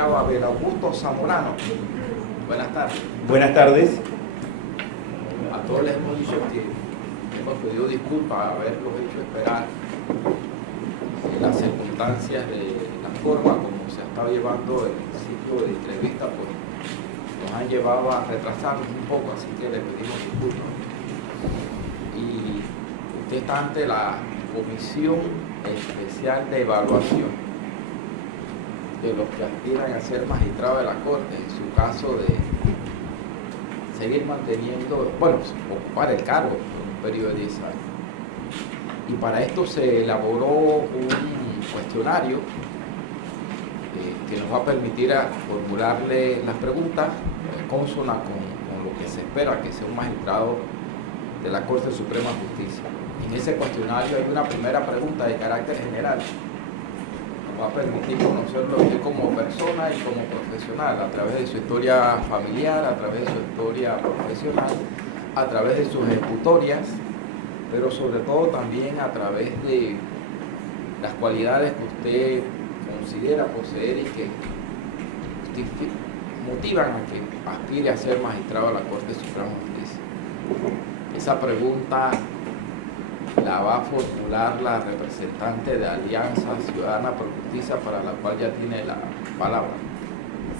magistrado Abel Augusto Zamorano. Buenas tardes. Buenas tardes. A todos les hemos dicho que hemos pedido disculpas a haberlos hecho esperar en las circunstancias de la forma como se ha estado llevando el ciclo de entrevista, pues nos han llevado a retrasarnos un poco, así que les pedimos disculpas. Y usted está ante la Comisión Especial de Evaluación de los que aspiran a ser magistrados de la Corte, en su caso de seguir manteniendo, bueno, ocupar el cargo por un periodo de 10 años. Y para esto se elaboró un cuestionario que nos va a permitir formularle las preguntas consona con lo que se espera que sea un magistrado de la Corte Suprema de Justicia. En ese cuestionario hay una primera pregunta de carácter general. Nos va a permitir conocerlo a usted como persona y como profesional, a través de su historia familiar, a través de su historia profesional, a través de sus ejecutorias, pero sobre todo también a través de las cualidades que usted considera poseer y que motivan a que aspire a ser magistrado de la Corte Suprema de Justicia. Esa pregunta la va a formular la representante de Alianza Ciudadana por Justicia, para la cual ya tiene la palabra.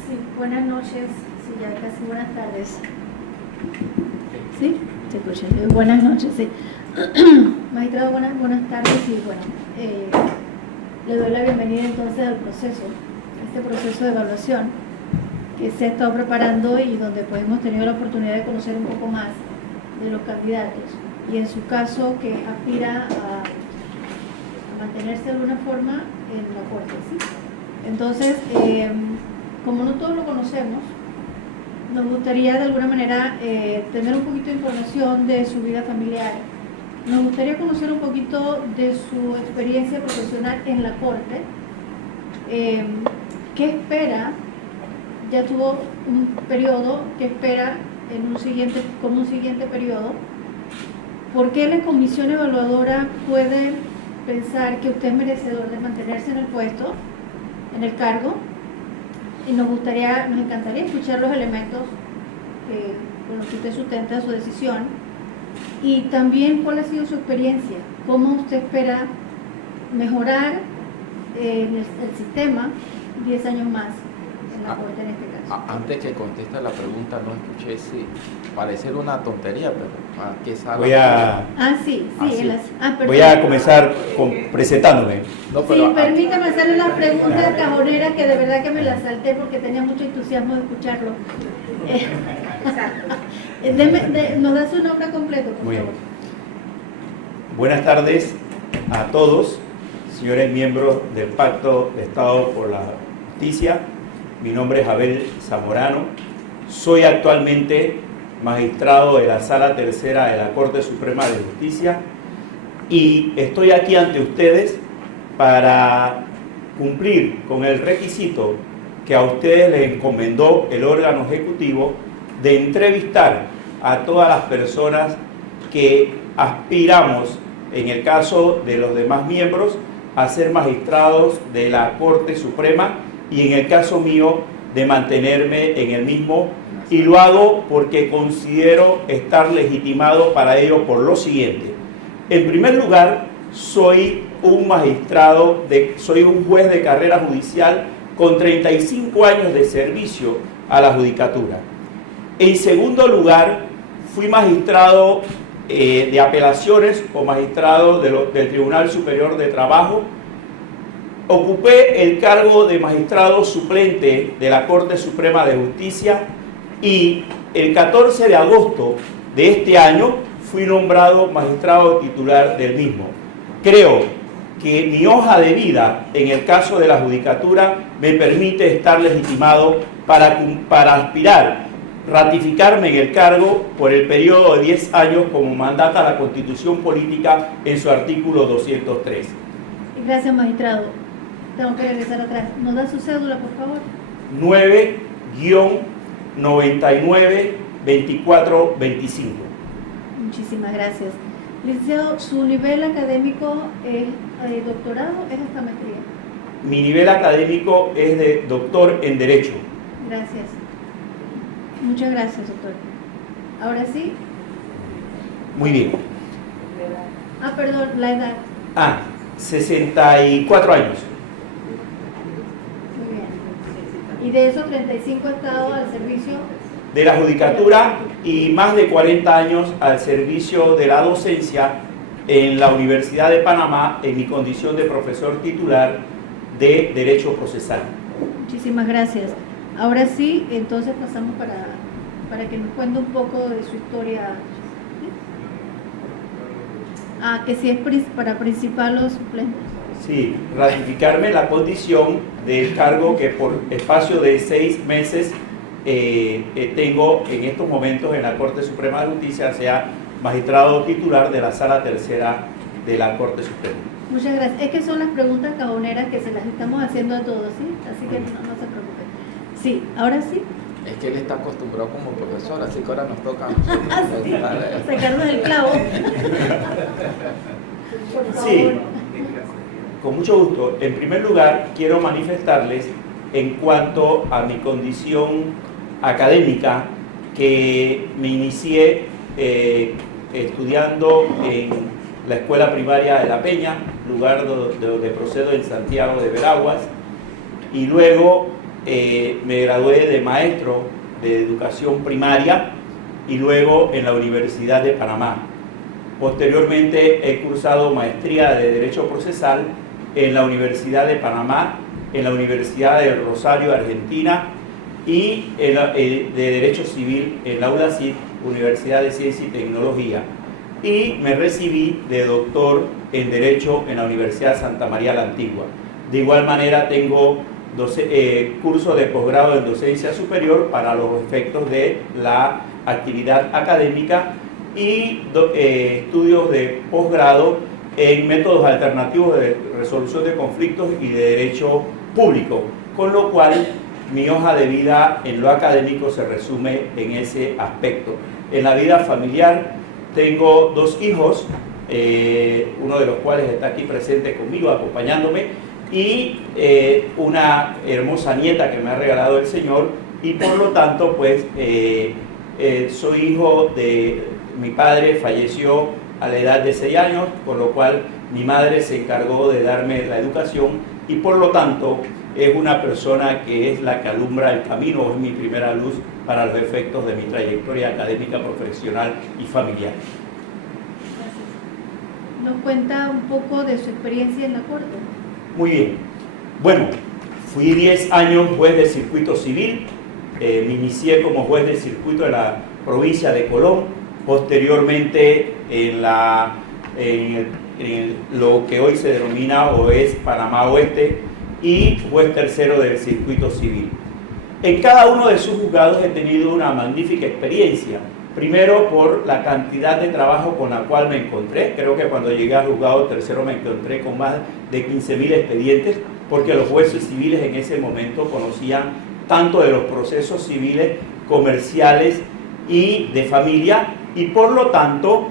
Sí, buenas noches, sí, ya casi buenas tardes. ¿Sí? ¿Se escucha? Buenas noches, sí. Magistrado, buenas tardes y bueno, le doy la bienvenida entonces al proceso, este proceso de evaluación que se ha estado preparando y donde pues hemos tenido la oportunidad de conocer un poco más de los candidatos y en su caso que aspira a mantenerse de alguna forma en la Corte, ¿sí? Entonces, como no todos lo conocemos, nos gustaría de alguna manera tener un poquito de información de su vida familiar. Nos gustaría conocer un poquito de su experiencia profesional en la Corte. ¿Qué espera? Ya tuvo un periodo, ¿qué espera como un siguiente periodo? ¿Por qué la comisión evaluadora puede pensar que usted es merecedor de mantenerse en el puesto, en el cargo? Y nos encantaría escuchar los elementos con los que usted sustenta su decisión. Y también cuál ha sido su experiencia, cómo usted espera mejorar el sistema 10 años más en la Corte en este caso. Antes que conteste la pregunta, no escuché si parecer una tontería, pero ¿qué sabe? Voy a comenzar presentándome. No, sí, permítame hacerle las preguntas cajoneras que de verdad que me las salté porque tenía mucho entusiasmo de escucharlo. Nos da su nombre completo, por favor. Buenas tardes a todos, señores miembros del Pacto de Estado por la Justicia. Mi nombre es Abel Zamorano. Soy actualmente magistrado de la Sala Tercera de la Corte Suprema de Justicia y estoy aquí ante ustedes para cumplir con el requisito que a ustedes les encomendó el órgano ejecutivo de entrevistar a todas las personas que aspiramos, en el caso de los demás miembros, a ser magistrados de la Corte Suprema y en el caso mío de mantenerme en el mismo, y lo hago porque considero estar legitimado para ello por lo siguiente. En primer lugar, soy un magistrado, soy un juez de carrera judicial con 35 años de servicio a la judicatura. En segundo lugar, fui magistrado de apelaciones o magistrado del Tribunal Superior de Trabajo. Ocupé el cargo de magistrado suplente de la Corte Suprema de Justicia y el 14 de agosto de este año fui nombrado magistrado titular del mismo. Creo que mi hoja de vida en el caso de la judicatura me permite estar legitimado para aspirar, ratificarme en el cargo por el periodo de 10 años como mandata la Constitución Política en su artículo 203. Gracias, magistrado. Tengo que regresar atrás. ¿Nos da su cédula, por favor? 9-99-24-25. Muchísimas gracias. Licenciado, ¿su nivel académico es doctorado o es hasta maestría? mi nivel académico es de doctor en Derecho. Gracias. Muchas gracias, doctor. Ahora sí. Muy bien. Perdón, la edad. 64 años. Muy bien. ¿Y de esos 35 ha estado al servicio? De la judicatura y más de 40 años al servicio de la docencia en la Universidad de Panamá en mi condición de profesor titular de Derecho Procesal. Muchísimas gracias. Ahora sí, entonces pasamos para que nos cuente un poco de su historia. Que si es para principal o suplente. Sí, ratificarme en la condición del cargo que por espacio de 6 meses tengo en estos momentos en la Corte Suprema de Justicia, sea magistrado titular de la Sala Tercera de la Corte Suprema. Muchas gracias. Es que son las preguntas cajoneras que se las estamos haciendo a todos, ¿sí? Así que no se preocupen. Sí, ahora sí. Es que él está acostumbrado como profesor, así que ahora nos toca a nosotros. Sí, sacarnos el clavo. Por favor. Sí, con mucho gusto. En primer lugar, quiero manifestarles en cuanto a mi condición académica que me inicié estudiando en la Escuela Primaria de La Peña, lugar donde procedo en Santiago de Veraguas, y luego me gradué de maestro de educación primaria y luego en la Universidad de Panamá. Posteriormente he cursado maestría de Derecho Procesal en la Universidad de Panamá, en la Universidad de Rosario, Argentina, y de Derecho Civil en la UDACIT, Universidad de Ciencia y Tecnología. Y me recibí de doctor en Derecho en la Universidad Santa María la Antigua. De igual manera tengo curso de posgrado en docencia superior para los efectos de la actividad académica y estudios de posgrado en métodos alternativos de resolución de conflictos y de derecho público, con lo cual mi hoja de vida en lo académico se resume en ese aspecto. En la vida familiar tengo 2 hijos, uno de los cuales está aquí presente conmigo, acompañándome, y una hermosa nieta que me ha regalado el Señor, y por lo tanto, pues, soy hijo de mi padre, falleció a la edad de 6 años, con lo cual mi madre se encargó de darme la educación, y por lo tanto es una persona que es la que alumbra el camino, es mi primera luz para los efectos de mi trayectoria académica, profesional y familiar. Gracias. ¿Nos cuenta un poco de su experiencia en la Corte? Muy bien. Bueno, fui 10 años juez de circuito civil, me inicié como juez de circuito de la provincia de Colón, posteriormente en lo que hoy se denomina o es Panamá Oeste, y juez tercero del circuito civil. En cada uno de sus juzgados he tenido una magnífica experiencia. Primero, por la cantidad de trabajo con la cual me encontré. Creo que cuando llegué al juzgado tercero me encontré con más de 15.000 expedientes, porque los jueces civiles en ese momento conocían tanto de los procesos civiles, comerciales y de familia, y por lo tanto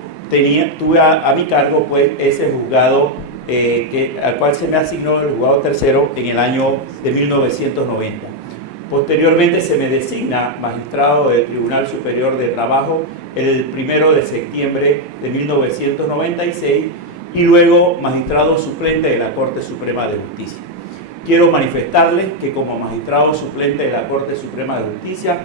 tuve a mi cargo pues ese juzgado al cual se me asignó el juzgado tercero en el año de 1990. Posteriormente se me designa magistrado del Tribunal Superior de Trabajo el 1 de septiembre de 1996 y luego magistrado suplente de la Corte Suprema de Justicia. Quiero manifestarles que como magistrado suplente de la Corte Suprema de Justicia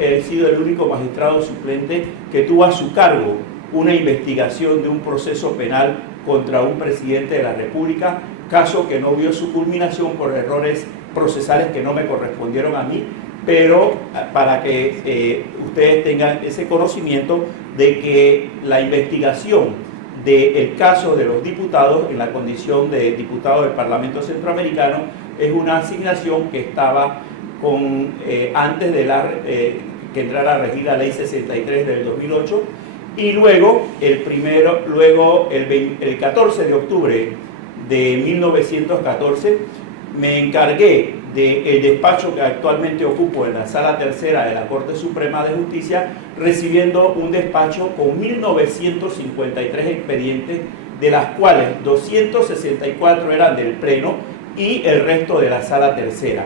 he sido el único magistrado suplente que tuvo a su cargo una investigación de un proceso penal contra un presidente de la República, caso que no vio su culminación por errores procesales que no me correspondieron a mí, pero para que ustedes tengan ese conocimiento de que la investigación del caso de los diputados en la condición de diputado del Parlamento Centroamericano es una asignación que estaba antes de que entrara a regir la Ley 63 del 2008, y luego el 14 de octubre de 1914 me encargué del despacho que actualmente ocupo en la Sala Tercera de la Corte Suprema de Justicia, recibiendo un despacho con 1.953 expedientes, de las cuales 264 eran del Pleno y el resto de la Sala Tercera.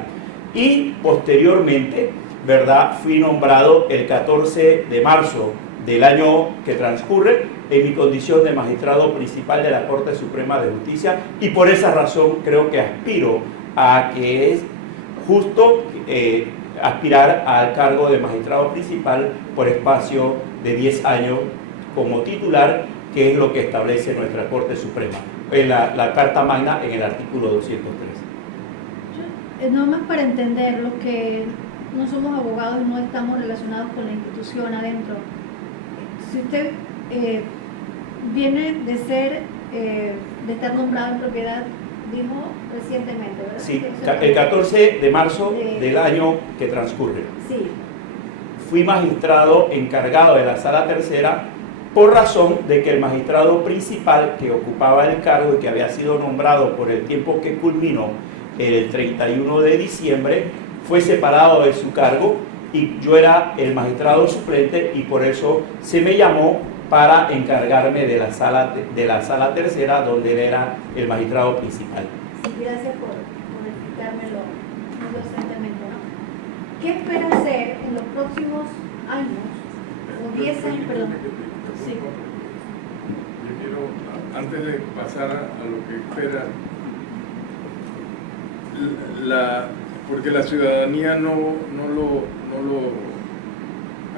Y posteriormente, ¿verdad?, fui nombrado el 14 de marzo del año que transcurre en mi condición de magistrado principal de la Corte Suprema de Justicia, y por esa razón creo que aspiro a que es justo aspirar al cargo de magistrado principal por espacio de 10 años como titular, que es lo que establece nuestra Corte Suprema en la Carta Magna en el artículo 203. No más para entender, los que no somos abogados y no estamos relacionados con la institución adentro, si usted viene de estar nombrado en propiedad, dijo recientemente, ¿verdad? Sí, el 14 de marzo del año que transcurre. Sí. Fui magistrado encargado de la Sala Tercera por razón de que el magistrado principal que ocupaba el cargo y que había sido nombrado por el tiempo que culminó el 31 de diciembre fue separado de su cargo y yo era el magistrado suplente, y por eso se me llamó para encargarme de la sala tercera, donde él era el magistrado principal. Sí, gracias por explicármelo docentemente, ¿no? ¿Qué espera hacer en los próximos años, o 10 años, perdón? Sí. Yo quiero, antes de pasar a lo que espera, porque la ciudadanía no lo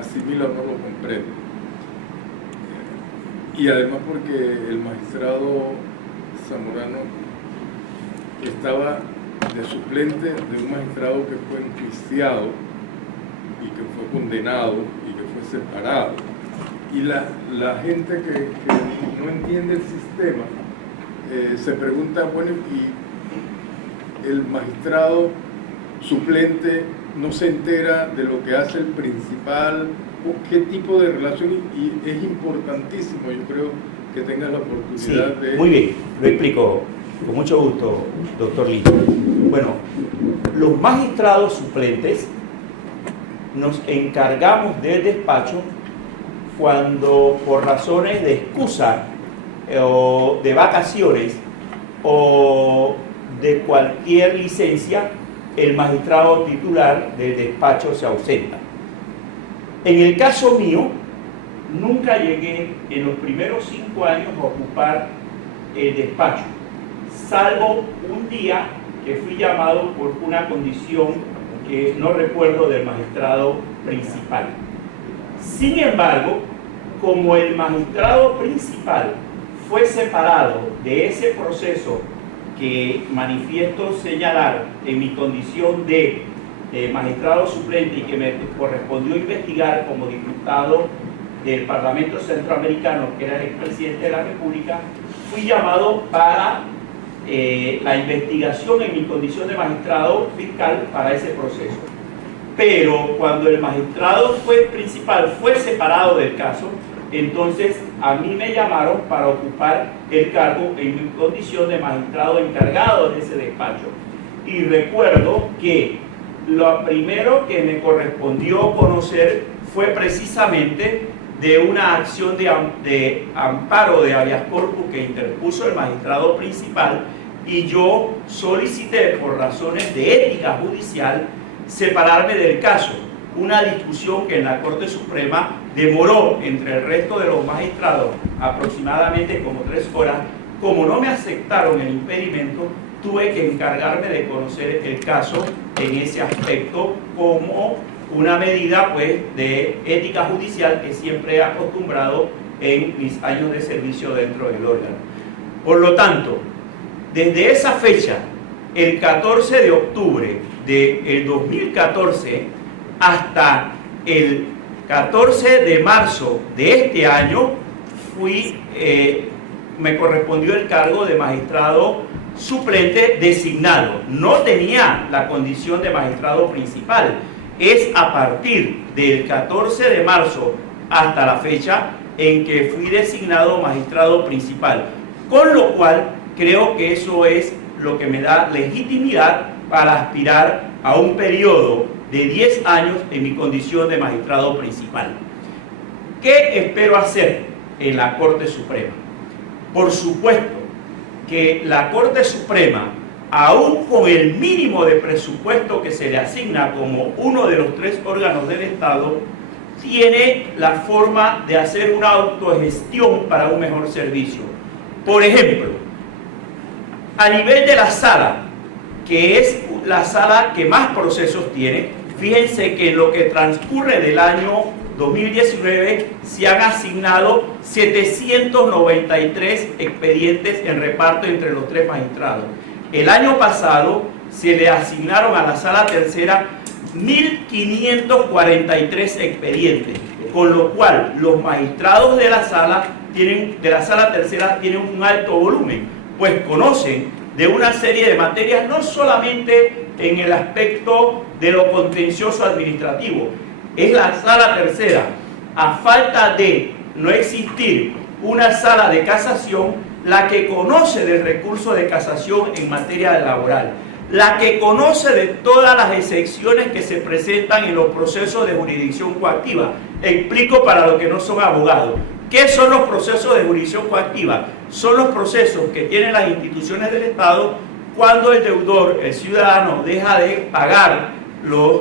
asimila, no lo comprende. Y además porque el magistrado Zamorano estaba de suplente de un magistrado que fue enjuiciado y que fue condenado y que fue separado. Y la gente que no entiende el sistema se pregunta, bueno, ¿y el magistrado suplente no se entera de lo que hace el principal? ¿Qué tipo de relación? Y es importantísimo, yo creo, que tengas la oportunidad de... Muy bien, lo explico con mucho gusto, doctor Lito. Bueno, los magistrados suplentes nos encargamos del despacho cuando por razones de excusa o de vacaciones o de cualquier licencia, el magistrado titular del despacho se ausenta. En el caso mío, nunca llegué en los primeros 5 años a ocupar el despacho, salvo un día que fui llamado por una condición que no recuerdo del magistrado principal. Sin embargo, como el magistrado principal fue separado de ese proceso que manifiesto señalar en mi condición de magistrado suplente y que me correspondió investigar como diputado del Parlamento Centroamericano, que era el expresidente de la República, fui llamado para la investigación en mi condición de magistrado fiscal para ese proceso. Pero cuando el magistrado principal fue separado del caso, entonces a mí me llamaron para ocupar el cargo en mi condición de magistrado encargado de ese despacho. Y recuerdo que lo primero que me correspondió conocer fue precisamente de una acción de amparo de habeas corpus que interpuso el magistrado principal, y yo solicité por razones de ética judicial separarme del caso. Una discusión que en la Corte Suprema demoró entre el resto de los magistrados aproximadamente como 3 horas. Como no me aceptaron el impedimento, tuve que encargarme de conocer el caso en ese aspecto como una medida pues de ética judicial que siempre he acostumbrado en mis años de servicio dentro del órgano. Por lo tanto, desde esa fecha, el 14 de octubre del 2014 hasta el 14 de marzo de este año me correspondió el cargo de magistrado suplente designado. No tenía la condición de magistrado principal. Es a partir del 14 de marzo hasta la fecha en que fui designado magistrado principal, con lo cual creo que eso es lo que me da legitimidad para aspirar a un periodo de 10 años en mi condición de magistrado principal. ¿Qué espero hacer en la Corte Suprema? Por supuesto que la Corte Suprema, aún con el mínimo de presupuesto que se le asigna como uno de los 3 órganos del Estado, tiene la forma de hacer una autogestión para un mejor servicio. Por ejemplo, a nivel de la sala, que es la sala que más procesos tiene, fíjense que en lo que transcurre del año 2019 se han asignado 793 expedientes en reparto entre los 3 magistrados. El año pasado se le asignaron a la sala tercera 1.543 expedientes, con lo cual los magistrados de la sala tercera tienen un alto volumen, pues conocen de una serie de materias, no solamente en el aspecto de lo contencioso administrativo. Es la sala tercera, a falta de no existir una sala de casación, la que conoce del recurso de casación en materia laboral, la que conoce de todas las excepciones que se presentan en los procesos de jurisdicción coactiva. Explico para los que no son abogados. ¿Qué son los procesos de jurisdicción coactiva? Son los procesos que tienen las instituciones del Estado cuando el deudor, el ciudadano, deja de pagar los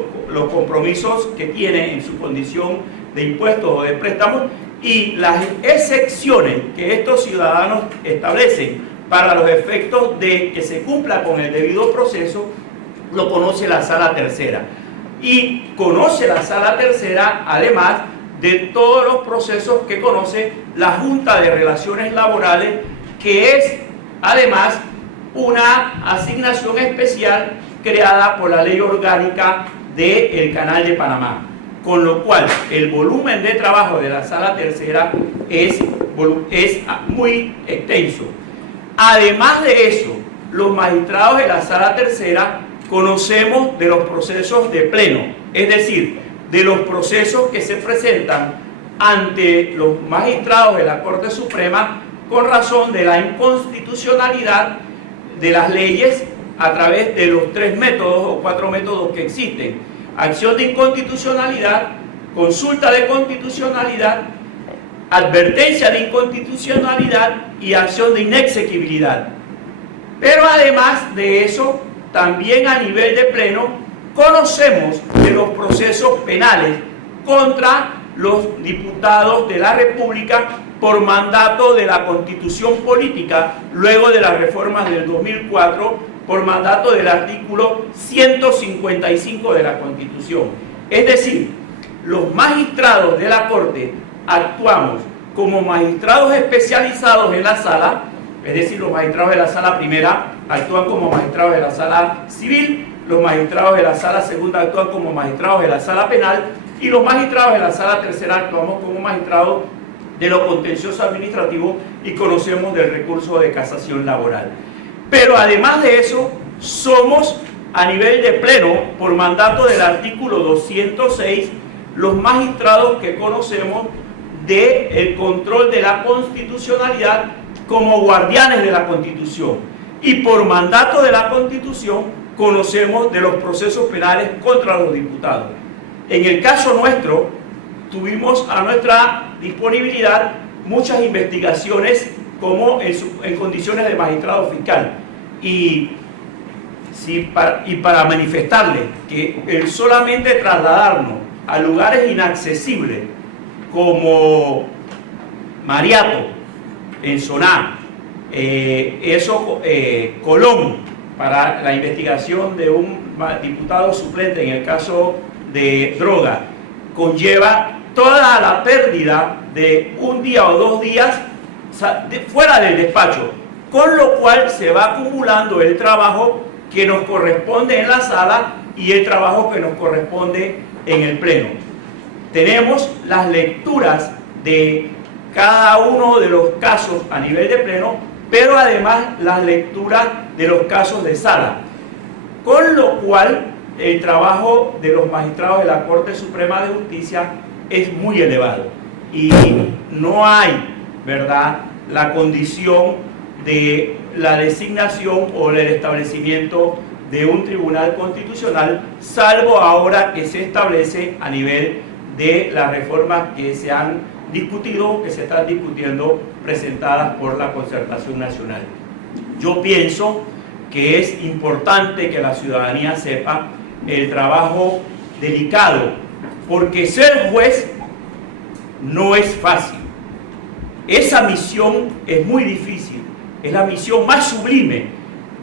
compromisos que tiene en su condición de impuestos o de préstamos, y las excepciones que estos ciudadanos establecen para los efectos de que se cumpla con el debido proceso, lo conoce la sala tercera. Y conoce la sala tercera, además de todos los procesos que conoce la Junta de Relaciones Laborales, que es además una asignación especial creada por la Ley Orgánica del Canal de Panamá. Con lo cual, el volumen de trabajo de la sala tercera es muy extenso. Además de eso, los magistrados de la sala tercera conocemos de los procesos de pleno, es decir, de los procesos que se presentan ante los magistrados de la Corte Suprema con razón de la inconstitucionalidad de las leyes a través de los 3 métodos o 4 métodos que existen: acción de inconstitucionalidad, consulta de constitucionalidad, advertencia de inconstitucionalidad y acción de inexequibilidad. Pero además de eso, también a nivel de pleno, conocemos de los procesos penales contra los diputados de la República por mandato de la Constitución Política, luego de las reformas del 2004, por mandato del artículo 155 de la Constitución. Es decir, los magistrados de la Corte actuamos como magistrados especializados en la sala, es decir, los magistrados de la sala primera actúan como magistrados de la sala civil, los magistrados de la sala segunda actúan como magistrados de la sala penal, y los magistrados de la sala tercera actuamos como magistrados de lo contencioso administrativo y conocemos del recurso de casación laboral. Pero además de eso, somos a nivel de pleno, por mandato del artículo 206, los magistrados que conocemos del control de la constitucionalidad como guardianes de la Constitución. Y por mandato de la Constitución, conocemos de los procesos penales contra los diputados. En el caso nuestro, tuvimos a nuestra disponibilidad muchas investigaciones como en condiciones de magistrado fiscal. Y para manifestarle que el solamente trasladarnos a lugares inaccesibles como Mariato, en Soná, Colón, para la investigación de un diputado suplente en el caso de droga, conlleva toda la pérdida de un día o 2 días fuera del despacho, con lo cual se va acumulando el trabajo que nos corresponde en la sala y el trabajo que nos corresponde en el pleno. Tenemos las lecturas de cada uno de los casos a nivel de pleno, pero además las lecturas de los casos de sala, con lo cual el trabajo de los magistrados de la Corte Suprema de Justicia es muy elevado y no hay, ¿verdad?, la condición de la designación o el establecimiento de un tribunal constitucional, salvo ahora que se establece a nivel de las reformas que se han discutido, que se están discutiendo, presentadas por la Concertación Nacional. Yo pienso que es importante que la ciudadanía sepa el trabajo delicado, porque ser juez no es fácil. Esa misión es muy difícil, es la misión más sublime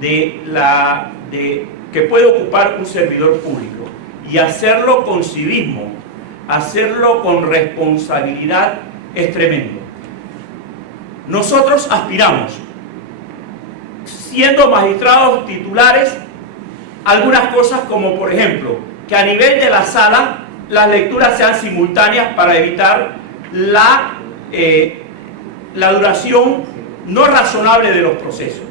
que puede ocupar un servidor público, y hacerlo con civismo, hacerlo con responsabilidad es tremendo. Nosotros aspiramos, siendo magistrados titulares, algunas cosas como por ejemplo que a nivel de la sala las lecturas sean simultáneas para evitar la duración no razonable de los procesos.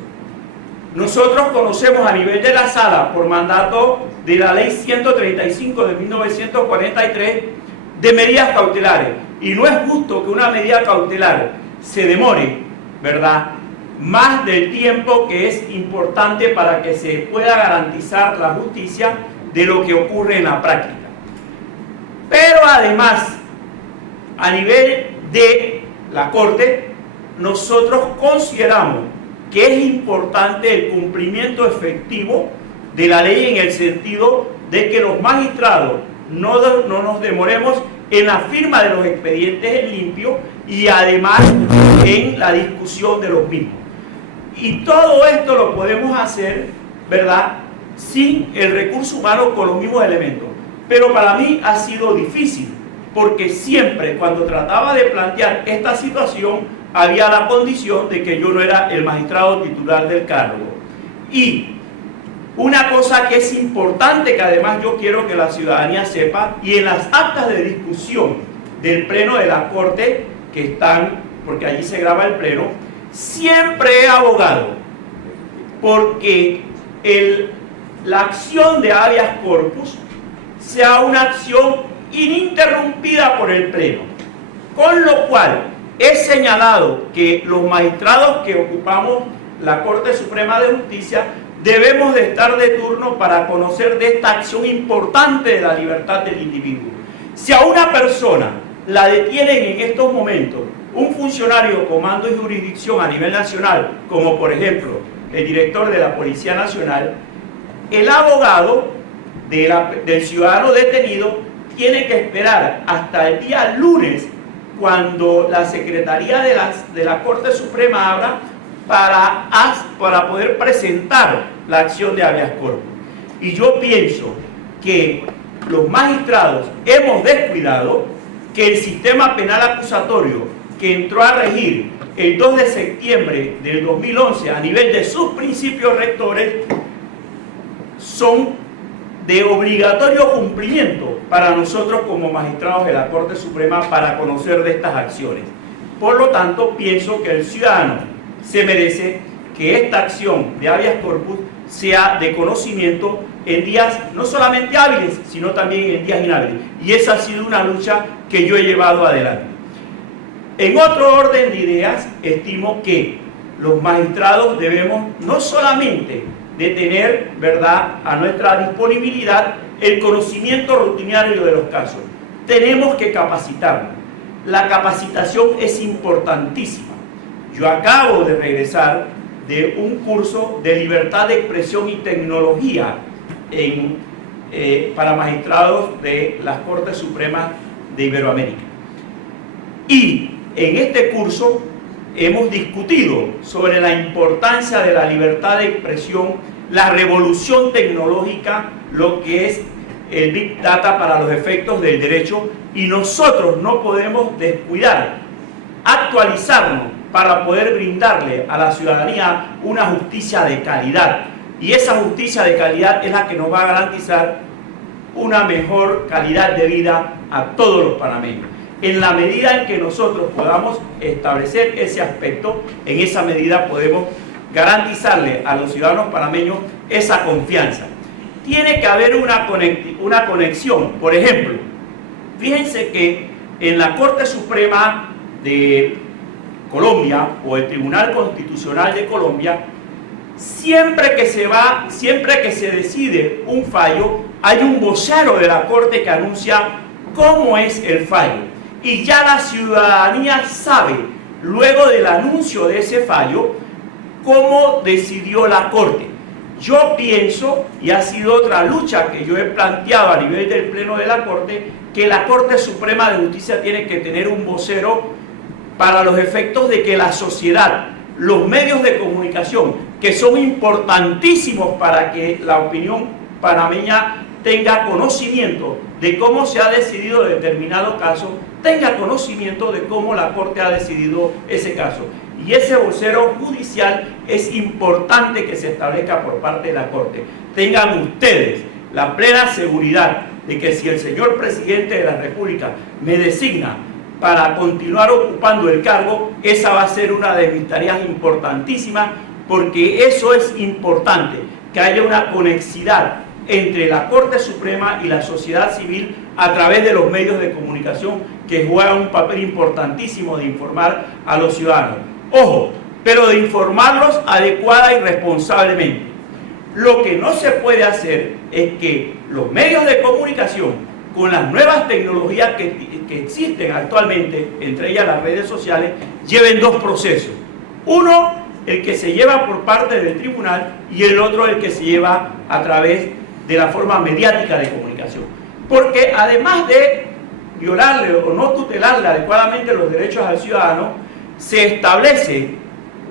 Nosotros conocemos a nivel de la sala, por mandato de la ley 135 de 1943, de medidas cautelares, y no es justo que una medida cautelar se demore, ¿verdad?, más del tiempo que es importante para que se pueda garantizar la justicia de lo que ocurre en la práctica. Pero además, a nivel de la Corte, nosotros consideramos que es importante el cumplimiento efectivo de la ley, en el sentido de que los magistrados no nos demoremos en la firma de los expedientes en limpio y además en la discusión de los mismos. Y todo esto lo podemos hacer, ¿verdad?, sin el recurso humano, con los mismos elementos. Pero para mí ha sido difícil, porque siempre cuando trataba de plantear esta situación había la condición de que yo no era el magistrado titular del cargo. Y una cosa que es importante, que además yo quiero que la ciudadanía sepa, y en las actas de discusión del Pleno de la Corte, que están, porque allí se graba el Pleno, siempre he abogado porque la acción de habeas corpus sea una acción ininterrumpida por el Pleno, con lo cual he señalado que los magistrados que ocupamos la Corte Suprema de Justicia debemos de estar de turno para conocer de esta acción importante de la libertad del individuo. Si a una persona la detienen en estos momentos un funcionario, comando y jurisdicción a nivel nacional, como por ejemplo el director de la Policía Nacional, el abogado del ciudadano detenido tiene que esperar hasta el día lunes, cuando la Secretaría de la Corte Suprema abra, para poder presentar la acción de habeas corpus. Y yo pienso que los magistrados hemos descuidado que el sistema penal acusatorio, que entró a regir el 2 de septiembre del 2011 a nivel de sus principios rectores, son de obligatorio cumplimiento para nosotros como magistrados de la Corte Suprema, para conocer de estas acciones. Por lo tanto, pienso que el ciudadano se merece que esta acción de habeas corpus sea de conocimiento en días no solamente hábiles, sino también en días inhábiles. Y esa ha sido una lucha que yo he llevado adelante. En otro orden de ideas, estimo que los magistrados debemos no solamente de tener, ¿verdad?, a nuestra disponibilidad el conocimiento rutinario de los casos, tenemos que capacitarnos. La capacitación es importantísima. Yo acabo de regresar de un curso de libertad de expresión y tecnología para magistrados de las Cortes Supremas de Iberoamérica. Y en este curso hemos discutido sobre la importancia de la libertad de expresión, la revolución tecnológica, lo que es el Big Data para los efectos del derecho, y nosotros no podemos descuidar, actualizarnos para poder brindarle a la ciudadanía una justicia de calidad. Y esa justicia de calidad es la que nos va a garantizar una mejor calidad de vida a todos los panameños. En la medida en que nosotros podamos establecer ese aspecto, en esa medida podemos garantizarle a los ciudadanos panameños esa confianza. Tiene que haber una conexión. Por ejemplo, fíjense que en la Corte Suprema de Colombia o el Tribunal Constitucional de Colombia, siempre que se decide un fallo, hay un vocero de la Corte que anuncia cómo es el fallo. Y ya la ciudadanía sabe, luego del anuncio de ese fallo, cómo decidió la Corte. Yo pienso, y ha sido otra lucha que yo he planteado a nivel del Pleno de la Corte, que la Corte Suprema de Justicia tiene que tener un vocero para los efectos de que la sociedad, los medios de comunicación, que son importantísimos para que la opinión panameña tenga conocimiento de cómo se ha decidido determinado caso, tenga conocimiento de cómo la Corte ha decidido ese caso. Y ese vocero judicial es importante que se establezca por parte de la Corte. Tengan ustedes la plena seguridad de que si el señor presidente de la República me designa para continuar ocupando el cargo, esa va a ser una de mis tareas importantísimas, porque eso es importante, que haya una conexidad entre la Corte Suprema y la sociedad civil a través de los medios de comunicación, que juegan un papel importantísimo de informar a los ciudadanos. Ojo, pero de informarlos adecuada y responsablemente. Lo que no se puede hacer es que los medios de comunicación, con las nuevas tecnologías que existen actualmente, entre ellas las redes sociales, lleven dos procesos. Uno, el que se lleva por parte del tribunal, y el otro, el que se lleva a través de la forma mediática de comunicación. Porque además de violarle o no tutelarle adecuadamente los derechos al ciudadano, se establece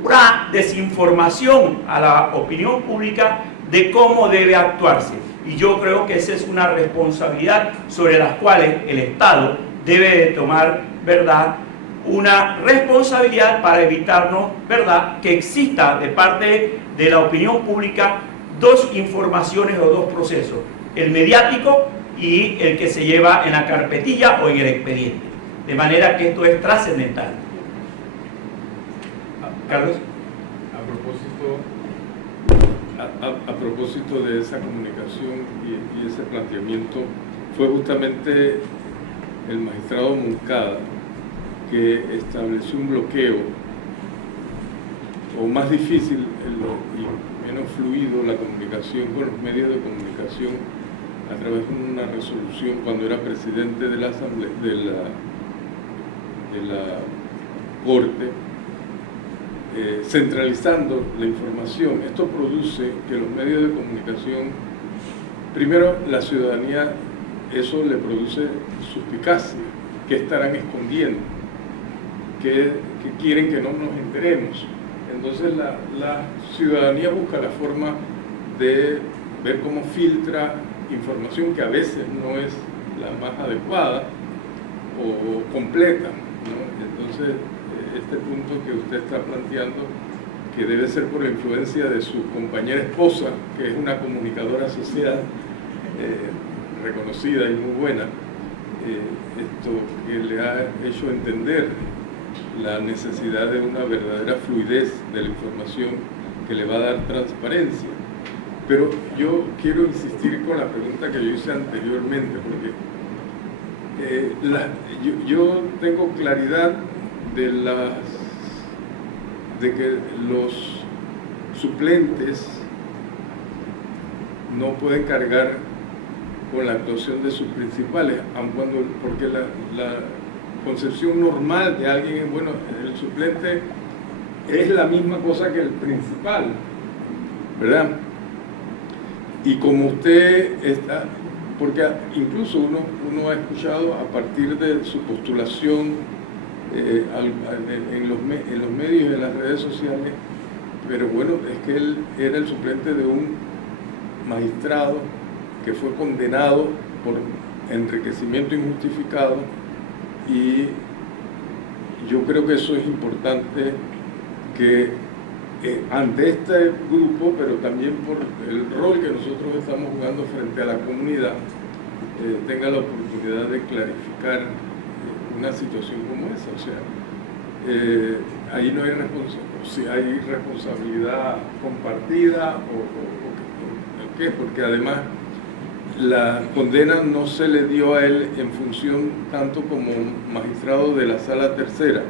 una desinformación a la opinión pública de cómo debe actuarse. Y yo creo que esa es una responsabilidad sobre las cuales el Estado debe de tomar, ¿verdad?, una responsabilidad para evitarnos, ¿verdad?, que exista de parte de la opinión pública dos informaciones o dos procesos, el mediático y el que se lleva en la carpetilla o en el expediente. De manera que esto es trascendental. Carlos. A propósito de esa comunicación y ese planteamiento, fue justamente el magistrado Moncada que estableció un bloqueo, o más difícil y menos fluido la comunicación con los medios de comunicación a través de una resolución cuando era presidente de la Asamblea, de la Corte, centralizando la información. Esto produce que los medios de comunicación, primero la ciudadanía, eso le produce suspicacia, que estarán escondiendo, que quieren que no nos enteremos. Entonces la ciudadanía busca la forma de ver cómo filtra información que a veces no es la más adecuada o completa, ¿no? Entonces este punto que usted está planteando, que debe ser por la influencia de su compañera esposa, que es una comunicadora social reconocida y muy buena, esto que le ha hecho entender la necesidad de una verdadera fluidez de la información que le va a dar transparencia. Pero yo quiero insistir con la pregunta que yo hice anteriormente, porque yo tengo claridad de que los suplentes no pueden cargar con la actuación de sus principales, aun cuando, porque la concepción normal de alguien es, bueno, el suplente es la misma cosa que el principal, ¿verdad? Y como usted está, porque incluso uno ha escuchado a partir de su postulación en los medios y en las redes sociales, pero bueno, es que él era el suplente de un magistrado que fue condenado por enriquecimiento injustificado, y yo creo que eso es importante, que ante este grupo, pero también por el rol que nosotros estamos jugando frente a la comunidad, tenga la oportunidad de clarificar una situación como esa. O sea, ahí no hay responsabilidad, si hay responsabilidad compartida o qué, porque además la condena no se le dio a él en función tanto como magistrado de la Sala Tercera,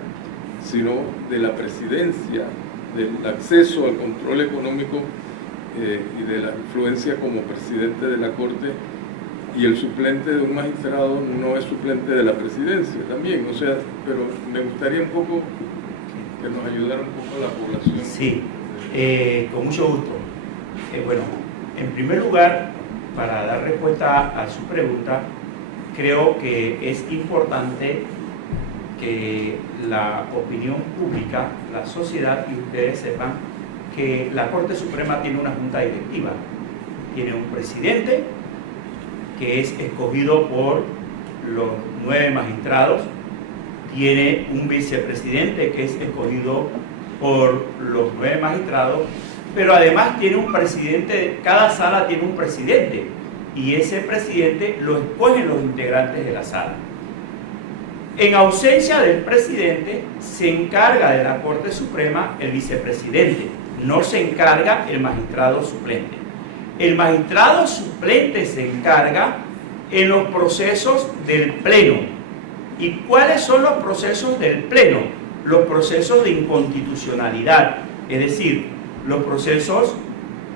sino de la presidencia, del acceso al control económico y de la influencia como presidente de la Corte, y el suplente de un magistrado no es suplente de la presidencia también. O sea, pero me gustaría un poco que nos ayudara un poco a la población. Sí, con mucho gusto. Bueno, en primer lugar, para dar respuesta a su pregunta, creo que es importante que la opinión pública, la sociedad y ustedes sepan que la Corte Suprema tiene una junta directiva, tiene un presidente que es escogido por los 9 magistrados, tiene un vicepresidente que es escogido por los 9 magistrados, pero además tiene un presidente, cada sala tiene un presidente, y ese presidente lo escogen los integrantes de la sala. En ausencia del presidente, se encarga de la Corte Suprema el vicepresidente, no se encarga el magistrado suplente. El magistrado suplente se encarga en los procesos del Pleno. ¿Y cuáles son los procesos del Pleno? Los procesos de inconstitucionalidad, es decir, los procesos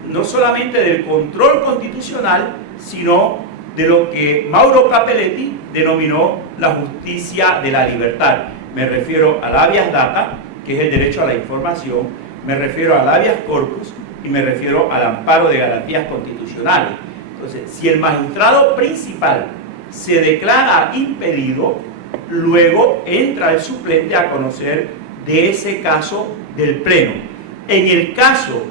no solamente del control constitucional, sino de lo que Mauro Capelletti denominó la justicia de la libertad. Me refiero al habeas data, que es el derecho a la información, me refiero al habeas corpus y me refiero al amparo de garantías constitucionales. Entonces, si el magistrado principal se declara impedido, luego entra el suplente a conocer de ese caso del Pleno. En el caso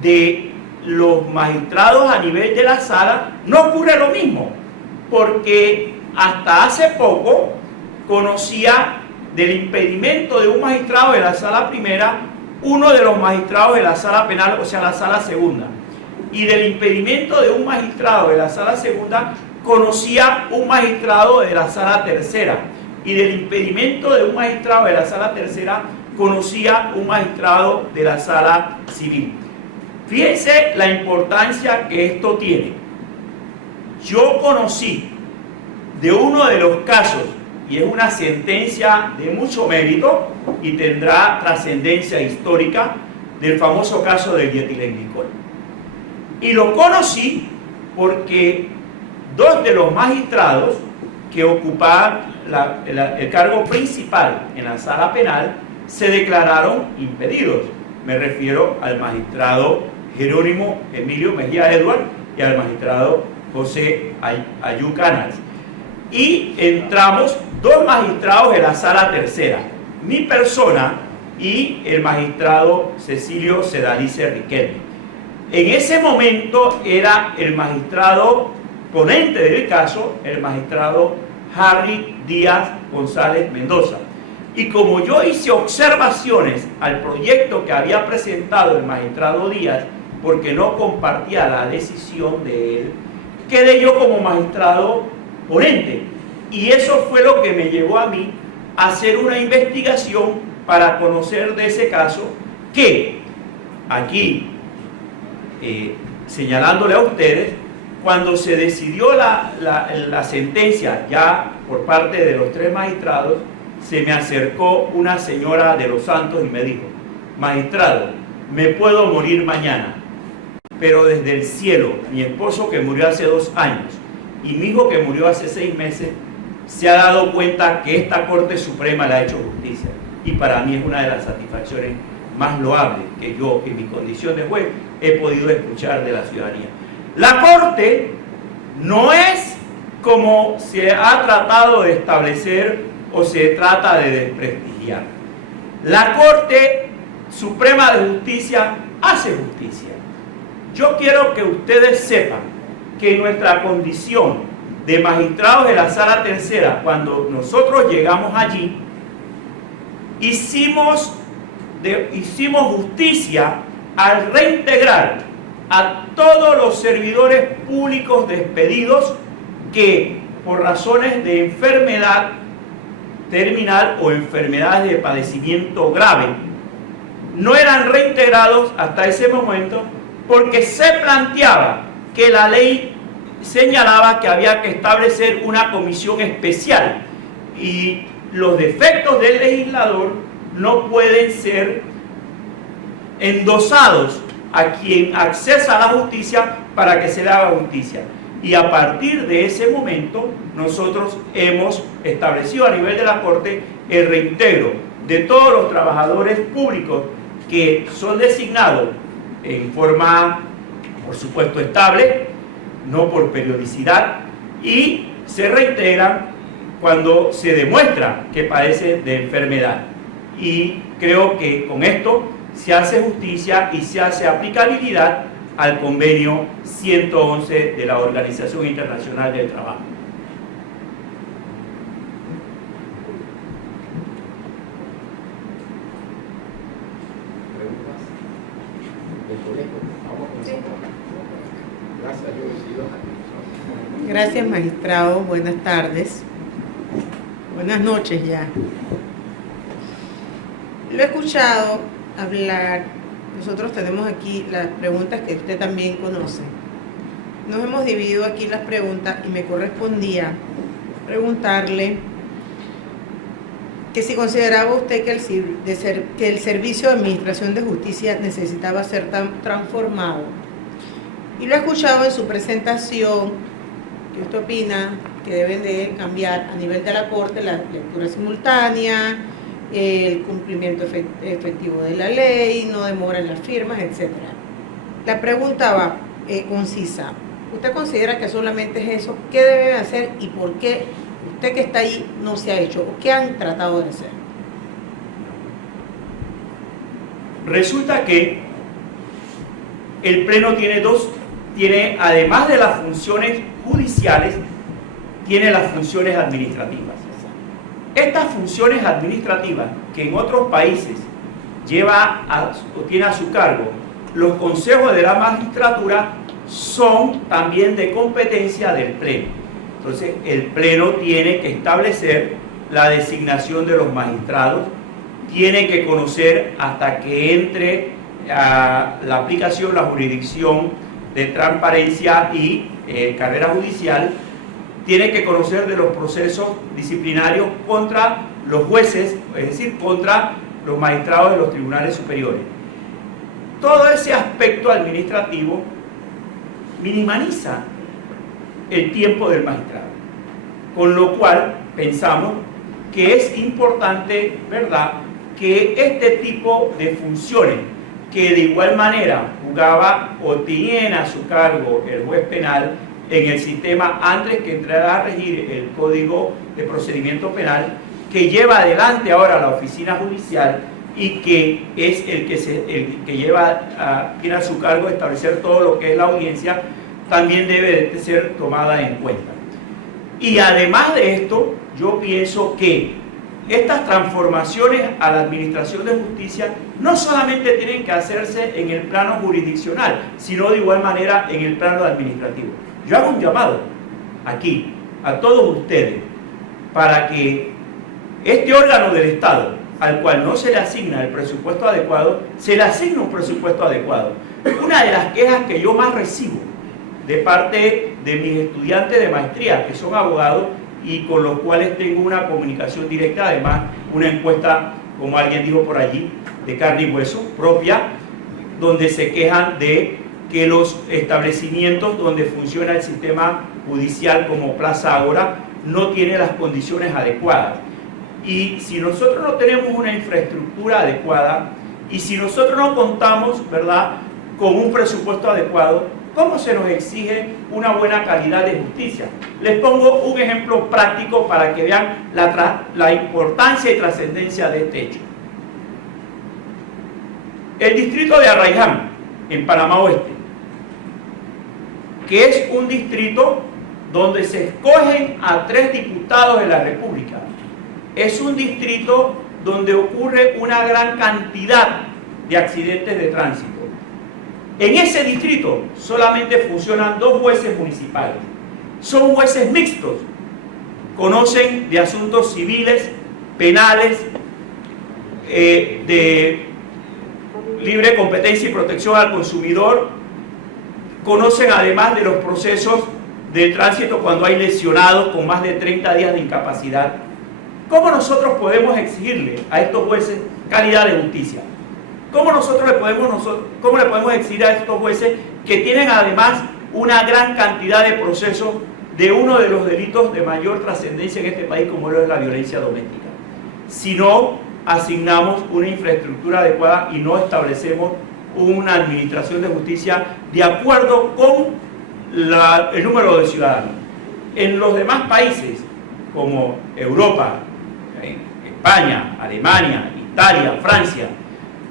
de los magistrados a nivel de la sala, no ocurre lo mismo, porque hasta hace poco conocía del impedimento de un magistrado de la sala primera, uno de los magistrados de la sala penal, o sea, la sala segunda, y del impedimento de un magistrado de la sala segunda, conocía un magistrado de la sala tercera, y del impedimento de un magistrado de la sala tercera, conocía un magistrado de la sala civil. Fíjense la importancia que esto tiene. Yo conocí de uno de los casos, y es una sentencia de mucho mérito y tendrá trascendencia histórica, del famoso caso del dietilenglicol. Y lo conocí porque 2 de los magistrados que ocupaban el cargo principal en la sala penal se declararon impedidos. Me refiero al magistrado Jerónimo Emilio Mejía Edward y al magistrado José Ayú Canals. Y entramos 2 magistrados de la sala tercera, mi persona y el magistrado Cecilio Sedalice Riquelme. En ese momento era el magistrado ponente del caso, el magistrado Harry Díaz González Mendoza. Y como yo hice observaciones al proyecto que había presentado el magistrado Díaz, porque no compartía la decisión de él, quedé yo como magistrado ponente. Y eso fue lo que me llevó a mí a hacer una investigación para conocer de ese caso, que aquí, señalándole a ustedes, cuando se decidió la sentencia ya por parte de los 3 magistrados, se me acercó una señora de Los Santos y me dijo: magistrado, me puedo morir mañana, pero desde el cielo, mi esposo que murió hace 2 años y mi hijo que murió hace 6 meses, se ha dado cuenta que esta Corte Suprema le ha hecho justicia. Y para mí es una de las satisfacciones más loables que yo, en mi condición de juez, he podido escuchar de la ciudadanía. La Corte no es como se ha tratado de establecer o se trata de desprestigiar. La Corte Suprema de Justicia hace justicia. Yo quiero que ustedes sepan que en nuestra condición de magistrados de la sala tercera, cuando nosotros llegamos allí, hicimos justicia al reintegrar a todos los servidores públicos despedidos que por razones de enfermedad terminal o enfermedades de padecimiento grave no eran reintegrados hasta ese momento, porque se planteaba que la ley señalaba que había que establecer una comisión especial y los defectos del legislador no pueden ser endosados a quien accesa a la justicia para que se le haga justicia. Y a partir de ese momento nosotros hemos establecido a nivel de la Corte el reintegro de todos los trabajadores públicos que son designados en forma por supuesto estable, no por periodicidad, y se reintegran cuando se demuestra que padece de enfermedad. Y creo que con esto se hace justicia y se hace aplicabilidad al convenio 111 de la Organización Internacional del Trabajo. ¿Preguntas del colegio? Vamos con eso. Gracias, yo decido. Gracias, magistrado. Buenas tardes. Buenas noches ya. Lo he escuchado hablar. Nosotros tenemos aquí las preguntas que usted también conoce. Nos hemos dividido aquí las preguntas y me correspondía preguntarle que si consideraba usted que el Servicio de Administración de Justicia necesitaba ser transformado. Y lo he escuchado en su presentación, que usted opina que deben de cambiar a nivel de la Corte la lectura simultánea, el cumplimiento efectivo de la ley, no demora en las firmas, etc. La pregunta va concisa. ¿Usted considera que solamente es eso? ¿Qué deben hacer y por qué usted que está ahí no se ha hecho? ¿O qué han tratado de hacer? Resulta que el Pleno tiene además de las funciones judiciales, tiene las funciones administrativas. Estas funciones administrativas que en otros países tiene a su cargo los consejos de la magistratura son también de competencia del Pleno. Entonces, el Pleno tiene que establecer la designación de los magistrados, tiene que conocer hasta que entre a la aplicación, la jurisdicción de transparencia y carrera judicial, tiene que conocer de los procesos disciplinarios contra los jueces, es decir, contra los magistrados de los tribunales superiores. Todo ese aspecto administrativo minimiza el tiempo del magistrado, con lo cual pensamos que es importante, ¿verdad?, que este tipo de funciones que de igual manera jugaba o tiene a su cargo el juez penal en el sistema antes que entrara a regir el Código de Procedimiento Penal, que lleva adelante ahora la oficina judicial y que es el que tiene a su cargo establecer todo lo que es la audiencia, también debe de ser tomada en cuenta. Y además de esto, yo pienso que estas transformaciones a la administración de justicia no solamente tienen que hacerse en el plano jurisdiccional, sino de igual manera en el plano administrativo. Yo hago un llamado aquí a todos ustedes para que este órgano del Estado, al cual no se le asigna el presupuesto adecuado, se le asigne un presupuesto adecuado. Una de las quejas que yo más recibo de parte de mis estudiantes de maestría, que son abogados y con los cuales tengo una comunicación directa, además una encuesta, como alguien dijo por allí, de carne y hueso propia, donde se quejan de que los establecimientos donde funciona el sistema judicial como Plaza Ágora no tiene las condiciones adecuadas. Y si nosotros no tenemos una infraestructura adecuada y si nosotros no contamos, ¿verdad?, con un presupuesto adecuado, ¿cómo se nos exige una buena calidad de justicia? Les pongo un ejemplo práctico para que vean la importancia y trascendencia de este hecho. El distrito de Arraiján, en Panamá Oeste, que es un distrito donde se escogen a 3 diputados de la República. Es un distrito donde ocurre una gran cantidad de accidentes de tránsito. En ese distrito solamente funcionan 2 jueces municipales. Son jueces mixtos. Conocen de asuntos civiles, penales, de libre competencia y protección al consumidor. Conocen además de los procesos de tránsito cuando hay lesionados con más de 30 días de incapacidad. ¿Cómo nosotros podemos exigirle a estos jueces calidad de justicia? ¿Cómo le podemos exigir a estos jueces que tienen además una gran cantidad de procesos de uno de los delitos de mayor trascendencia en este país, como lo es la violencia doméstica, si no asignamos una infraestructura adecuada y no establecemos una administración de justicia de acuerdo con el número de ciudadanos. En los demás países, como Europa, España, Alemania, Italia, Francia,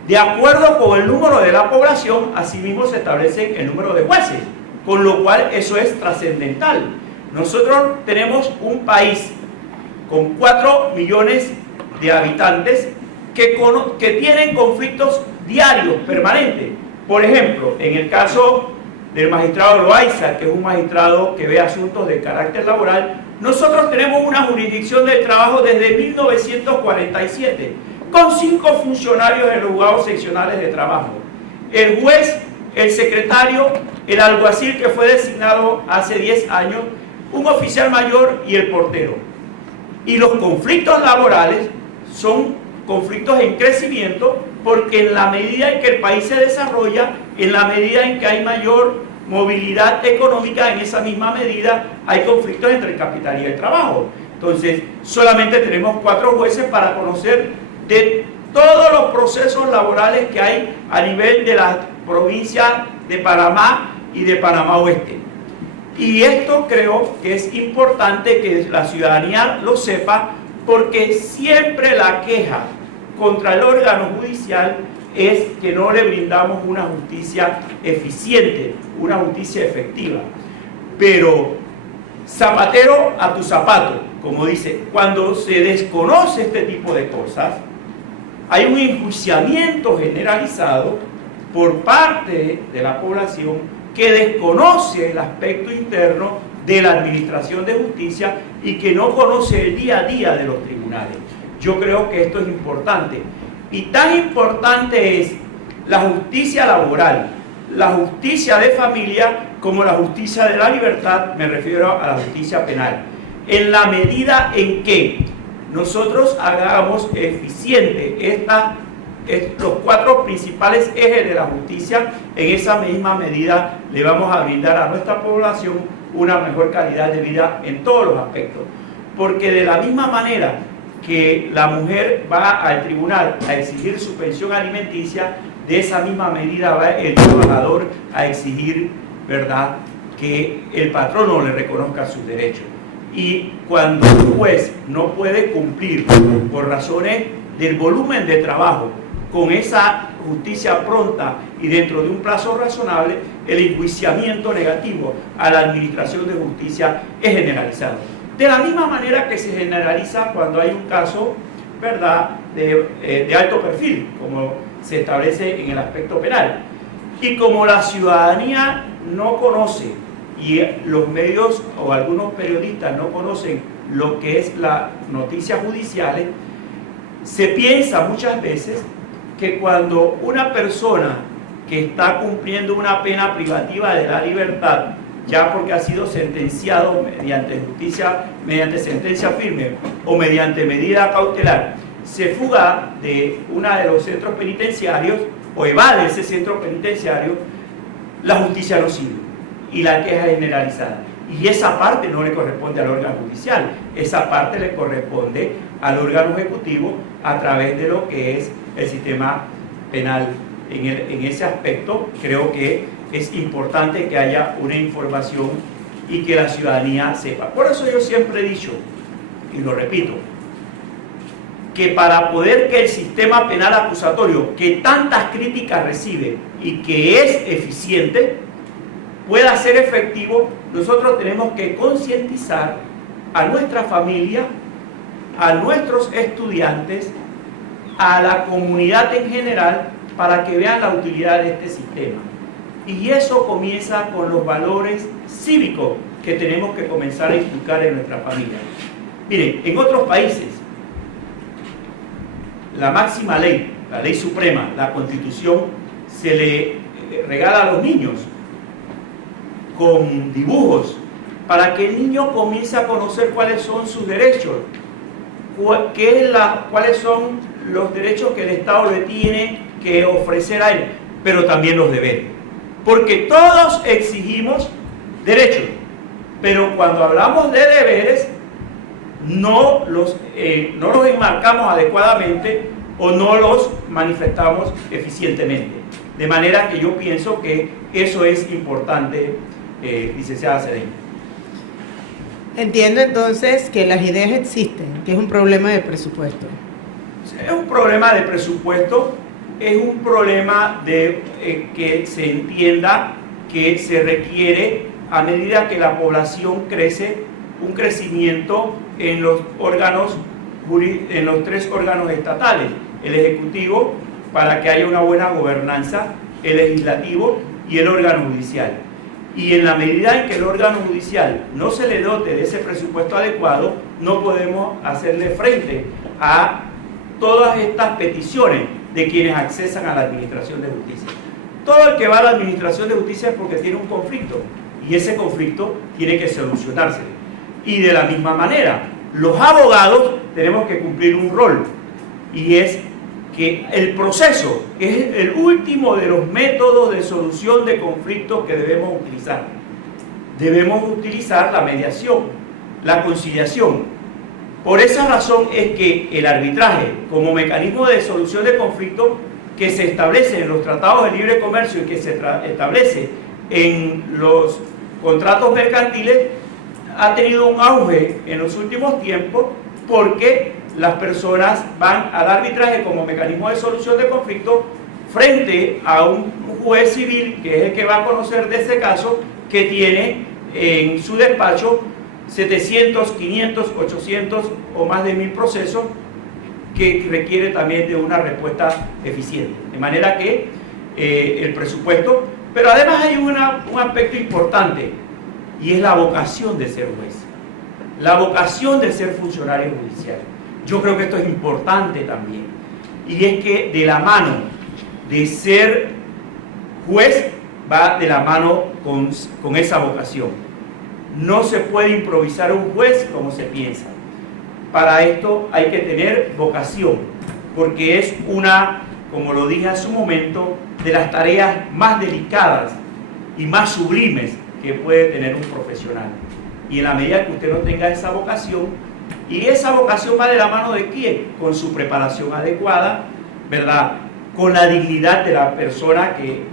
de acuerdo con el número de la población, asimismo se establece el número de jueces, con lo cual eso es trascendental. Nosotros tenemos un país con 4 millones de habitantes que tienen conflictos diarios, permanentes. Por ejemplo, en el caso del magistrado Loaiza, que es un magistrado que ve asuntos de carácter laboral, nosotros tenemos una jurisdicción del trabajo desde 1947, con 5 funcionarios en los juzgados seccionales de trabajo. El juez, el secretario, el alguacil que fue designado hace 10 años, un oficial mayor y el portero. Y los conflictos laborales son conflictos en crecimiento, porque en la medida en que el país se desarrolla, en la medida en que hay mayor movilidad económica, en esa misma medida hay conflictos entre el capital y el trabajo. Entonces, solamente tenemos 4 jueces para conocer de todos los procesos laborales que hay a nivel de las provincias de Panamá y de Panamá Oeste. Y esto creo que es importante que la ciudadanía lo sepa, porque siempre la queja contra el órgano judicial es que no le brindamos una justicia eficiente, una justicia efectiva. Pero zapatero a tu zapato, como dice, cuando se desconoce este tipo de cosas, hay un enjuiciamiento generalizado por parte de la población que desconoce el aspecto interno de la administración de justicia y que no conoce el día a día de los tribunales. Yo creo que esto es importante. Y tan importante es la justicia laboral, la justicia de familia, como la justicia de la libertad, me refiero a la justicia penal. En la medida en que nosotros hagamos eficiente los 4 principales ejes de la justicia, en esa misma medida le vamos a brindar a nuestra población una mejor calidad de vida en todos los aspectos. Porque de la misma manera que la mujer va al tribunal a exigir su pensión alimenticia, de esa misma medida va el trabajador a exigir, ¿verdad?, que el patrono le reconozca sus derechos. Y cuando un juez no puede cumplir por razones del volumen de trabajo con esa justicia pronta y dentro de un plazo razonable, el enjuiciamiento negativo a la administración de justicia es generalizado. De la misma manera que se generaliza cuando hay un caso, ¿verdad?, de alto perfil, como se establece en el aspecto penal. Y como la ciudadanía no conoce, y los medios o algunos periodistas no conocen lo que es las noticias judiciales, se piensa muchas veces que cuando una persona que está cumpliendo una pena privativa de la libertad, ya porque ha sido sentenciado mediante justicia, mediante sentencia firme o mediante medida cautelar, se fuga de uno de los centros penitenciarios o evade ese centro penitenciario, la justicia no sirve y la queja es generalizada. Y esa parte no le corresponde al órgano judicial, esa parte le corresponde al órgano ejecutivo a través de lo que es el sistema penal. En ese aspecto creo que es importante que haya una información y que la ciudadanía sepa. Por eso yo siempre he dicho, y lo repito, que para poder que el sistema penal acusatorio, que tantas críticas recibe y que es eficiente, pueda ser efectivo, nosotros tenemos que concientizar a nuestra familia, a nuestros estudiantes, a la comunidad en general, para que vean la utilidad de este sistema. Y eso comienza con los valores cívicos que tenemos que comenzar a inculcar en nuestra familia. Miren, en otros países, la máxima ley, la ley suprema, la Constitución, se le regala a los niños con dibujos para que el niño comience a conocer cuáles son sus derechos, cuáles son los derechos que el Estado le tiene que ofrecer a él, pero también los deberes. Porque todos exigimos derechos, pero cuando hablamos de deberes, no los enmarcamos adecuadamente o no los manifestamos eficientemente. De manera que yo pienso que eso es importante, licenciada Cedeño. Entiendo entonces que las ideas existen, que es un problema de presupuesto. Es un problema de presupuesto, es un problema de que se entienda que se requiere, a medida que la población crece, un crecimiento en los órganos, en los 3 órganos estatales: el Ejecutivo, para que haya una buena gobernanza, el Legislativo y el órgano judicial. Y en la medida en que el órgano judicial no se le dote de ese presupuesto adecuado, no podemos hacerle frente a todas estas peticiones de quienes accesan a la administración de justicia. Todo el que va a la administración de justicia es porque tiene un conflicto, y ese conflicto tiene que solucionarse. Y de la misma manera, los abogados tenemos que cumplir un rol, y es que el proceso es el último de los métodos de solución de conflictos que debemos utilizar. Debemos utilizar la mediación, la conciliación. Por esa razón es que el arbitraje, como mecanismo de solución de conflictos que se establece en los tratados de libre comercio y que se establece en los contratos mercantiles, ha tenido un auge en los últimos tiempos, porque las personas van al arbitraje como mecanismo de solución de conflictos frente a un juez civil, que es el que va a conocer de ese caso, que tiene en su despacho 700, 500, 800 o más de 1000 procesos, que requiere también de una respuesta eficiente. De manera que el presupuesto, pero además hay un aspecto importante, y es la vocación de ser juez, la vocación de ser funcionario judicial. Yo creo que esto es importante también, y es que de la mano de ser juez va de la mano con esa vocación. No se puede improvisar un juez como se piensa. Para esto hay que tener vocación, porque es una, como lo dije hace un momento, de las tareas más delicadas y más sublimes que puede tener un profesional. Y en la medida que usted no tenga esa vocación, y esa vocación va de la mano de quién, con su preparación adecuada, ¿verdad?, con la dignidad de la persona que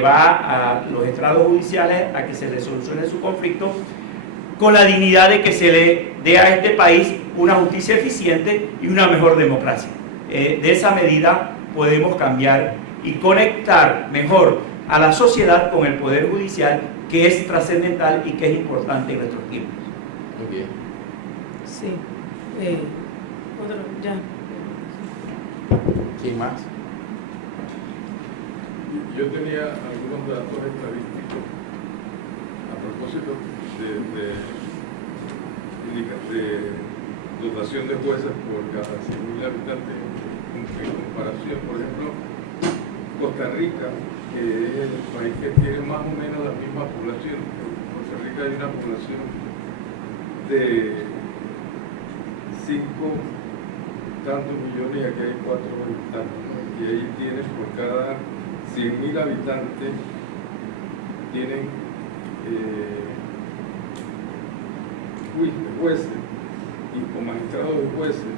va a los estrados judiciales a que se le solucione su conflicto, con la dignidad de que se le dé a este país una justicia eficiente y una mejor democracia. De esa medida podemos cambiar y conectar mejor a la sociedad con el Poder Judicial, que es trascendental y que es importante en nuestros tiempos. Muy bien. Sí. Otro, ya. ¿Quién más? Yo tenía algunos datos estadísticos a propósito de dotación de jueces por cada 100.000 habitantes en comparación. Por ejemplo, Costa Rica, que es el país que tiene más o menos la misma población. En Costa Rica hay una población de 5 tantos millones y aquí hay 4 tantos, ¿no? Y ahí tienes por cada 100.000 habitantes tienen jueces y magistrados de jueces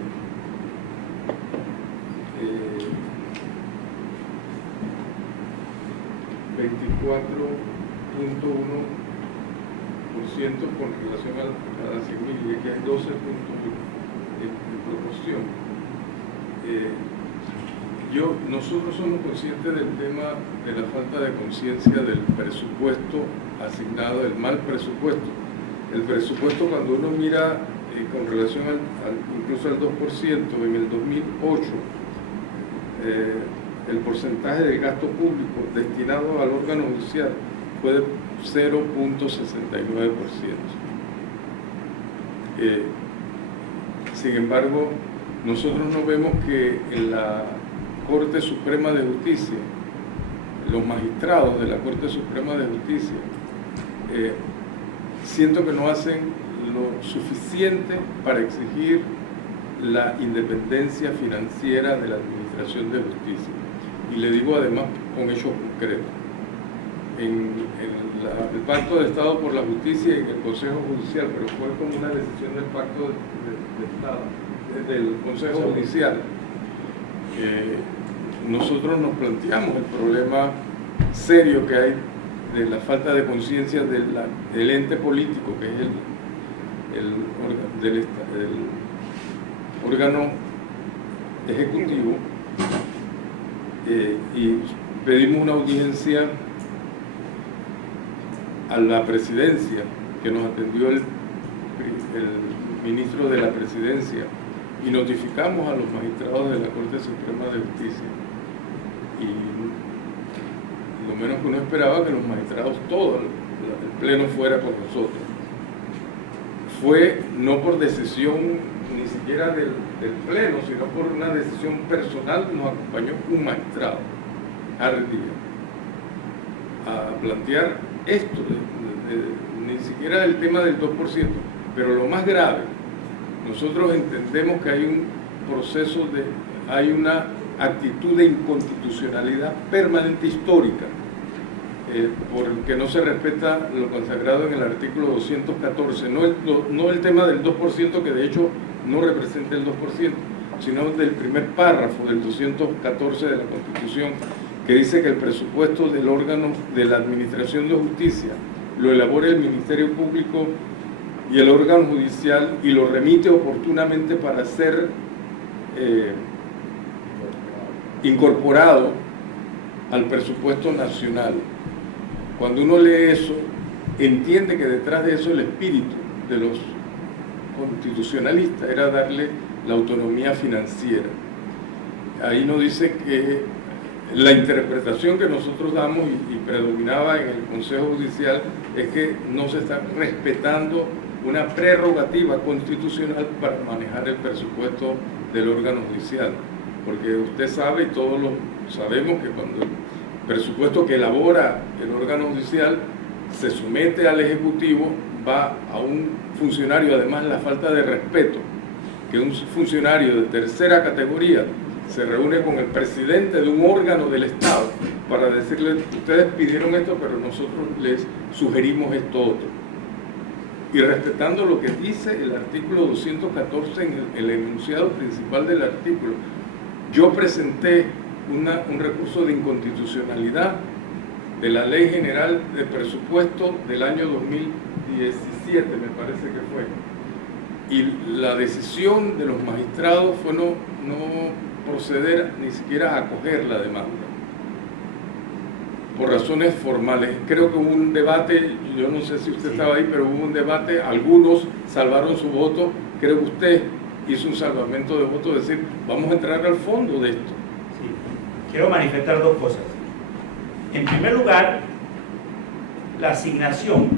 24.1% con relación a cada 100.000, y aquí hay 12 puntos en proporción. Nosotros somos conscientes del tema de la falta de conciencia del presupuesto asignado, del mal presupuesto. El presupuesto, cuando uno mira con relación incluso al 2%, en el 2008, el porcentaje del gasto público destinado al órgano judicial fue de 0.69%. Sin embargo, nosotros no vemos que en la Corte Suprema de Justicia, los magistrados de la Corte Suprema de Justicia, siento que no hacen lo suficiente para exigir la independencia financiera de la Administración de Justicia. Y le digo además con hechos concretos. En el Pacto de Estado por la Justicia y en el Consejo Judicial, pero fue como una decisión del Pacto de Estado, del Consejo Judicial, nosotros nos planteamos el problema serio que hay de la falta de conciencia del ente político, que es el órgano ejecutivo, y pedimos una audiencia a la presidencia, que nos atendió el ministro de la presidencia, y notificamos a los magistrados de la Corte Suprema de Justicia, y lo menos que uno esperaba que los magistrados, todo el pleno fuera con nosotros. Fue no por decisión ni siquiera del pleno, sino por una decisión personal. Nos acompañó un magistrado, Harry Díaz, a plantear esto, ni siquiera el tema del 2%, pero lo más grave, nosotros entendemos que hay un proceso hay una actitud de inconstitucionalidad permanente histórica, porque no se respeta lo consagrado en el artículo 214, no el tema del 2%, que de hecho no representa el 2%, sino del primer párrafo del 214 de la Constitución, que dice que el presupuesto del órgano de la Administración de Justicia lo elabora el Ministerio Público y el órgano judicial y lo remite oportunamente para ser incorporado al presupuesto nacional. Cuando uno lee eso, entiende que detrás de eso el espíritu de los constitucionalistas era darle la autonomía financiera. Ahí nos dice que la interpretación que nosotros damos y predominaba en el Consejo Judicial es que no se está respetando una prerrogativa constitucional para manejar el presupuesto del órgano judicial, porque usted sabe y todos lo sabemos que cuando el presupuesto que elabora el órgano judicial se somete al Ejecutivo, va a un funcionario. Además, la falta de respeto, que un funcionario de tercera categoría se reúne con el presidente de un órgano del Estado para decirle: ustedes pidieron esto, pero nosotros les sugerimos esto otro. Y respetando lo que dice el artículo 214 en el enunciado principal del artículo, yo presenté un recurso de inconstitucionalidad de la Ley General de Presupuesto del año 2017, me parece que fue. Y la decisión de los magistrados fue no proceder ni siquiera a acoger la demanda, por razones formales. Creo que hubo un debate, yo no sé si usted estaba ahí, pero hubo un debate, algunos salvaron su voto, creo que usted hizo un salvamento de voto, decir, vamos a entrar al fondo de esto. Sí. Quiero manifestar dos cosas. En primer lugar, la asignación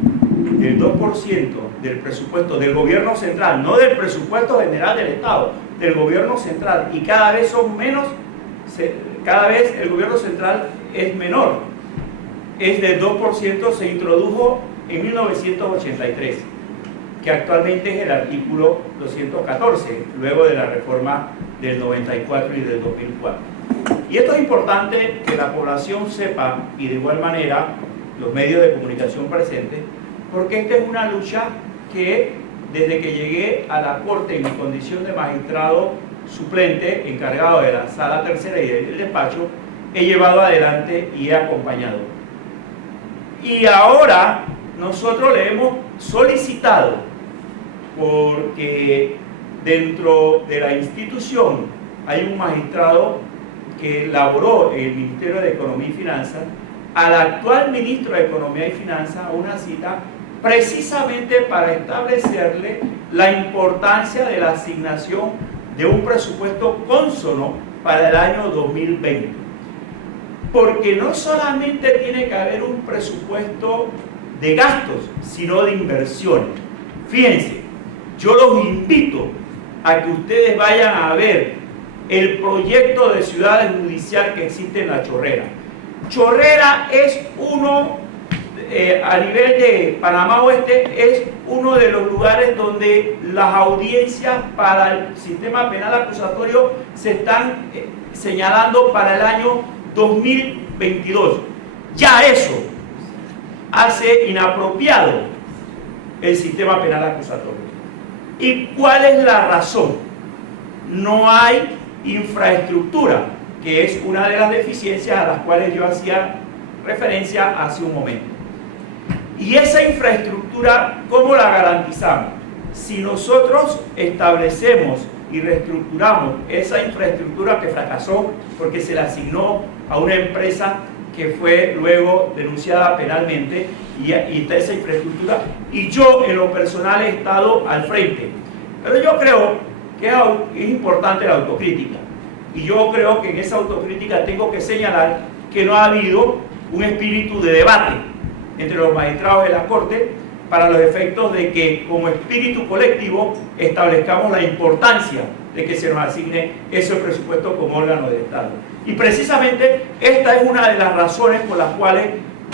del 2% del presupuesto del gobierno central, no del presupuesto general del Estado, del gobierno central, y cada vez son menos, cada vez el gobierno central es menor, es del 2%, se introdujo en 1983, que actualmente es el artículo 214, luego de la reforma del 94 y del 2004. Y esto es importante que la población sepa, y de igual manera los medios de comunicación presentes, porque esta es una lucha que desde que llegué a la Corte en mi condición de magistrado suplente, encargado de la Sala Tercera y del despacho, he llevado adelante y he acompañado. Y ahora nosotros le hemos solicitado, porque dentro de la institución hay un magistrado que elaboró en el Ministerio de Economía y Finanzas, al actual ministro de Economía y Finanzas una cita precisamente para establecerle la importancia de la asignación de un presupuesto cónsono para el año 2020. Porque no solamente tiene que haber un presupuesto de gastos, sino de inversiones. Fíjense, yo los invito a que ustedes vayan a ver el proyecto de ciudad judicial que existe en La Chorrera. Chorrera es uno, a nivel de Panamá Oeste, es uno de los lugares donde las audiencias para el sistema penal acusatorio se están señalando para el año 2022. Ya eso hace inapropiado el sistema penal acusatorio. ¿Y cuál es la razón? No hay infraestructura, que es una de las deficiencias a las cuales yo hacía referencia hace un momento. Y esa infraestructura, ¿cómo la garantizamos? Si nosotros establecemos y reestructuramos esa infraestructura que fracasó porque se la asignó a una empresa que fue luego denunciada penalmente, y está esa infraestructura, y yo en lo personal he estado al frente. Pero yo creo que es importante la autocrítica, y yo creo que en esa autocrítica tengo que señalar que no ha habido un espíritu de debate entre los magistrados de la Corte para los efectos de que como espíritu colectivo establezcamos la importancia de que se nos asigne ese presupuesto como órgano del Estado. Y precisamente esta es una de las razones por las cuales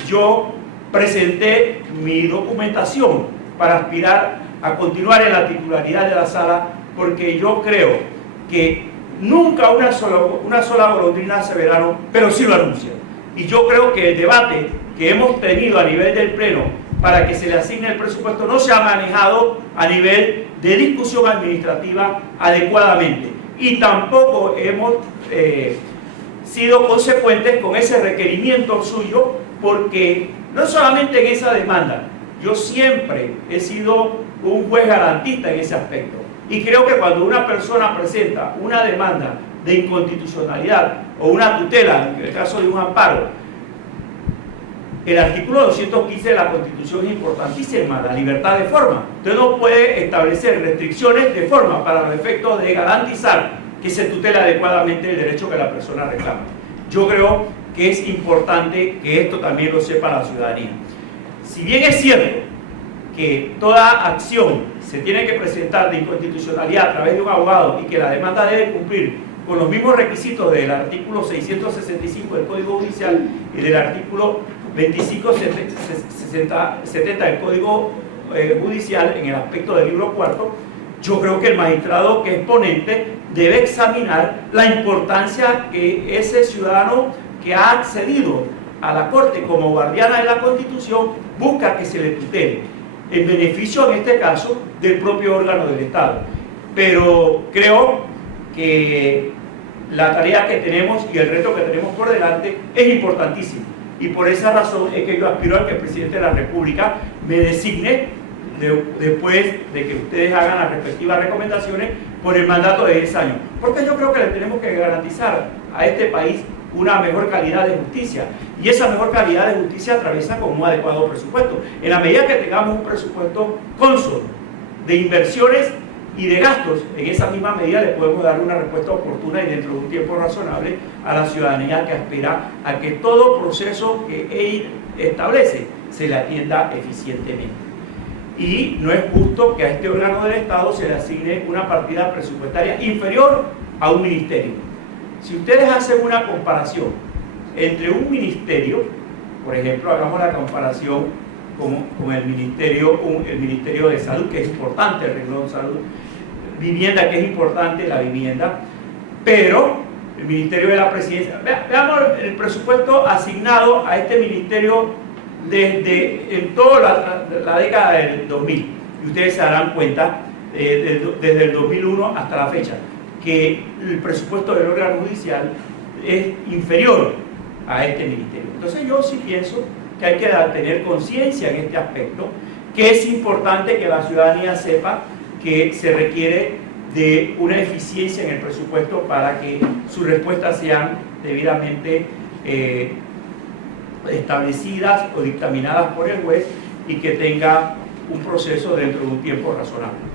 yo presenté mi documentación para aspirar a continuar en la titularidad de la sala, porque yo creo que nunca una sola golondrina hace verano, pero sí lo anuncia. Y yo creo que el debate que hemos tenido a nivel del Pleno para que se le asigne el presupuesto no se ha manejado a nivel de discusión administrativa adecuadamente, y tampoco hemos sido consecuentes con ese requerimiento suyo, porque no solamente en esa demanda, yo siempre he sido un juez garantista en ese aspecto, y creo que cuando una persona presenta una demanda de inconstitucionalidad o una tutela, en el caso de un amparo, el artículo 215 de la Constitución es importantísima, la libertad de forma. Usted no puede establecer restricciones de forma para los efectos de garantizar que se tutela adecuadamente el derecho que la persona reclama. Yo creo que es importante que esto también lo sepa la ciudadanía. Si bien es cierto que toda acción se tiene que presentar de inconstitucionalidad a través de un abogado y que la demanda debe cumplir con los mismos requisitos del artículo 665 del Código Judicial y del artículo 2570 del Código Judicial en el aspecto del libro cuarto, yo creo que el magistrado que es ponente debe examinar la importancia que ese ciudadano que ha accedido a la Corte como guardiana de la Constitución busca que se le tutele, en beneficio en este caso del propio órgano del Estado. Pero creo que la tarea que tenemos y el reto que tenemos por delante es importantísimo, y por esa razón es que yo aspiro a que el presidente de la República me designe después de que ustedes hagan las respectivas recomendaciones por el mandato de 10 años, porque yo creo que le tenemos que garantizar a este país una mejor calidad de justicia, y esa mejor calidad de justicia atraviesa con un adecuado presupuesto. En la medida que tengamos un presupuesto cónsono de inversiones y de gastos, en esa misma medida le podemos dar una respuesta oportuna y dentro de un tiempo razonable a la ciudadanía que aspira a que todo proceso que él establece se le atienda eficientemente. Y no es justo que a este órgano del Estado se le asigne una partida presupuestaria inferior a un ministerio. Si ustedes hacen una comparación entre un ministerio, por ejemplo, hagamos la comparación con el Ministerio de Salud, que es importante, el renglón salud, vivienda, que es importante la vivienda, pero el Ministerio de la Presidencia, veamos el presupuesto asignado a este ministerio en toda la década del 2000, y ustedes se darán cuenta desde el 2001 hasta la fecha que el presupuesto del órgano judicial es inferior a este ministerio. Entonces yo sí pienso que hay que tener conciencia en este aspecto, que es importante que la ciudadanía sepa que se requiere de una eficiencia en el presupuesto para que sus respuestas sean debidamente establecidas o dictaminadas por el juez, y que tenga un proceso dentro de un tiempo razonable.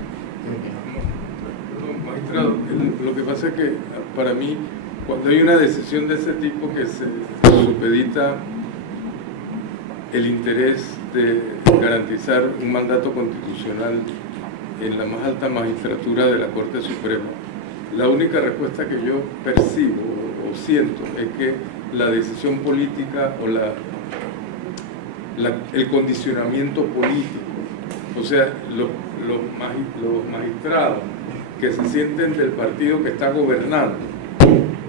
Magistrado, lo que pasa es que para mí, cuando hay una decisión de ese tipo que se supedita el interés de garantizar un mandato constitucional en la más alta magistratura de la Corte Suprema, la única respuesta que yo percibo o siento es que la decisión política o el condicionamiento político, o sea, los magistrados que se sienten del partido que está gobernando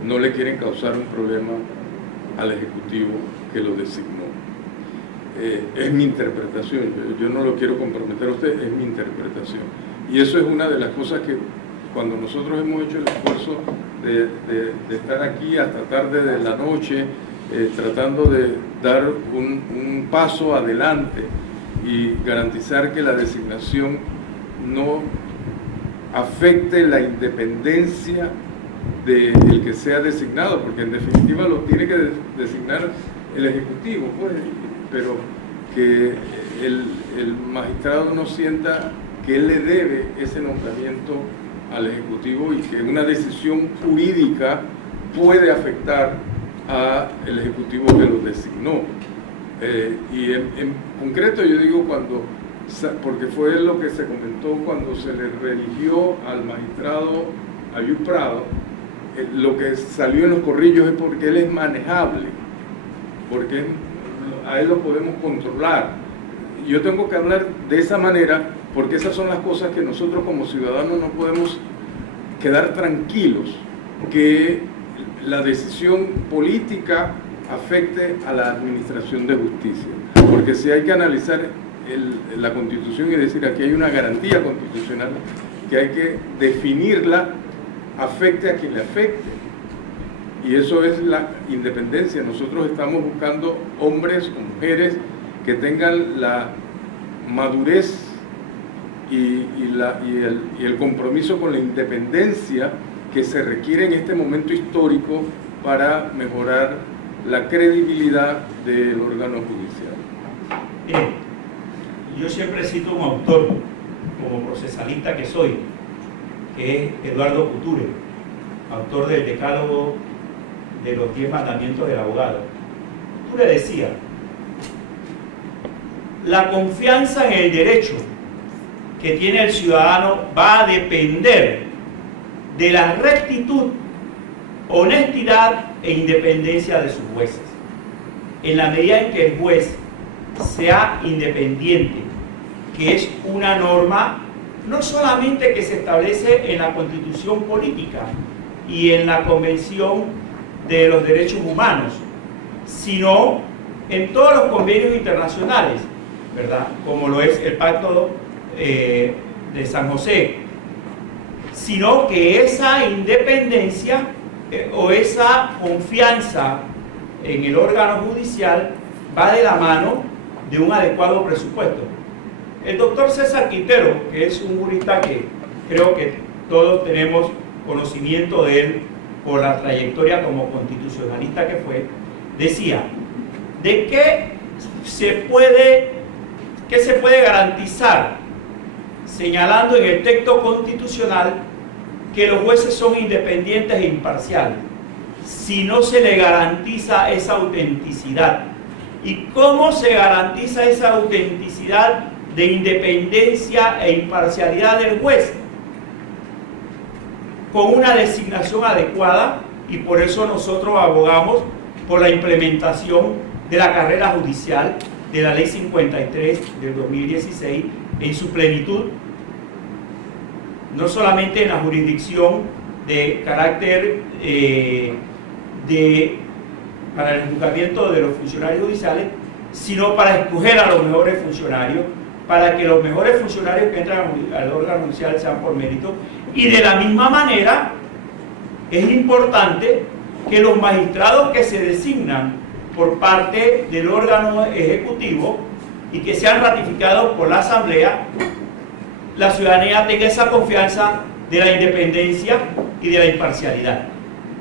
no le quieren causar un problema al Ejecutivo que lo designó. Es mi interpretación, yo no lo quiero comprometer a usted, es mi interpretación. Y eso es una de las cosas que cuando nosotros hemos hecho el esfuerzo de estar aquí hasta tarde de la noche, tratando de dar un paso adelante y garantizar que la designación no afecte la independencia del que sea designado, porque en definitiva lo tiene que designar el Ejecutivo, pues, pero que el magistrado no sienta que él le debe ese nombramiento al Ejecutivo y que una decisión jurídica puede afectar al Ejecutivo que lo designó. Y en concreto yo digo porque fue lo que se comentó cuando se le reeligió al magistrado Ayub Prado, lo que salió en los corrillos es porque él es manejable, porque a él lo podemos controlar. Yo tengo que hablar de esa manera porque esas son las cosas que nosotros como ciudadanos no podemos quedar tranquilos, que la decisión política afecte a la administración de justicia. Porque si hay que analizar la Constitución y decir aquí hay una garantía constitucional, que hay que definirla, afecte a quien le afecte. Y eso es la independencia. Nosotros estamos buscando hombres o mujeres que tengan la madurez y el compromiso con la independencia que se requiere en este momento histórico para mejorar la credibilidad del órgano judicial. Yo siempre cito un autor, como procesalista que soy, que es Eduardo Couture, autor del Decálogo de los 10 mandamientos del abogado. Couture decía: la confianza en el derecho que tiene el ciudadano va a depender de la rectitud, honestidad e independencia de sus jueces. En la medida en que el juez sea independiente, que es una norma no solamente que se establece en la Constitución política y en la Convención de los Derechos Humanos, sino en todos los convenios internacionales, ¿verdad? Como lo es el Pacto de San José, sino que esa independencia o esa confianza en el órgano judicial va de la mano de un adecuado presupuesto. El doctor César Quintero, que es un jurista que creo que todos tenemos conocimiento de él por la trayectoria como constitucionalista que fue, decía: ¿de qué se puede garantizar, señalando en el texto constitucional que los jueces son independientes e imparciales, si no se le garantiza esa autenticidad? ¿Y cómo se garantiza esa autenticidad de independencia e imparcialidad del juez? Con una designación adecuada, y por eso nosotros abogamos por la implementación de la carrera judicial de la Ley 53 del 2016 en su plenitud, no solamente en la jurisdicción de carácter para el juzgamiento de los funcionarios judiciales, sino para escoger a los mejores funcionarios, para que los mejores funcionarios que entran al órgano judicial sean por mérito. Y de la misma manera es importante que los magistrados que se designan por parte del órgano ejecutivo y que sean ratificados por la Asamblea, la ciudadanía tenga esa confianza de la independencia y de la imparcialidad.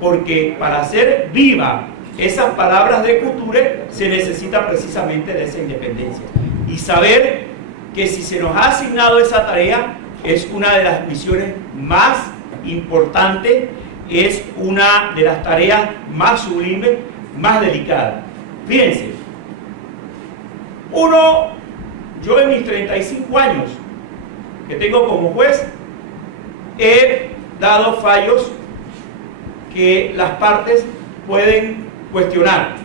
Porque para hacer viva esas palabras de Couture se necesita precisamente de esa independencia. Y saber que si se nos ha asignado esa tarea, es una de las misiones más importantes, es una de las tareas más sublimes, más delicadas. Fíjense, yo en mis 35 años que tengo como juez, he dado fallos que las partes pueden cuestionar,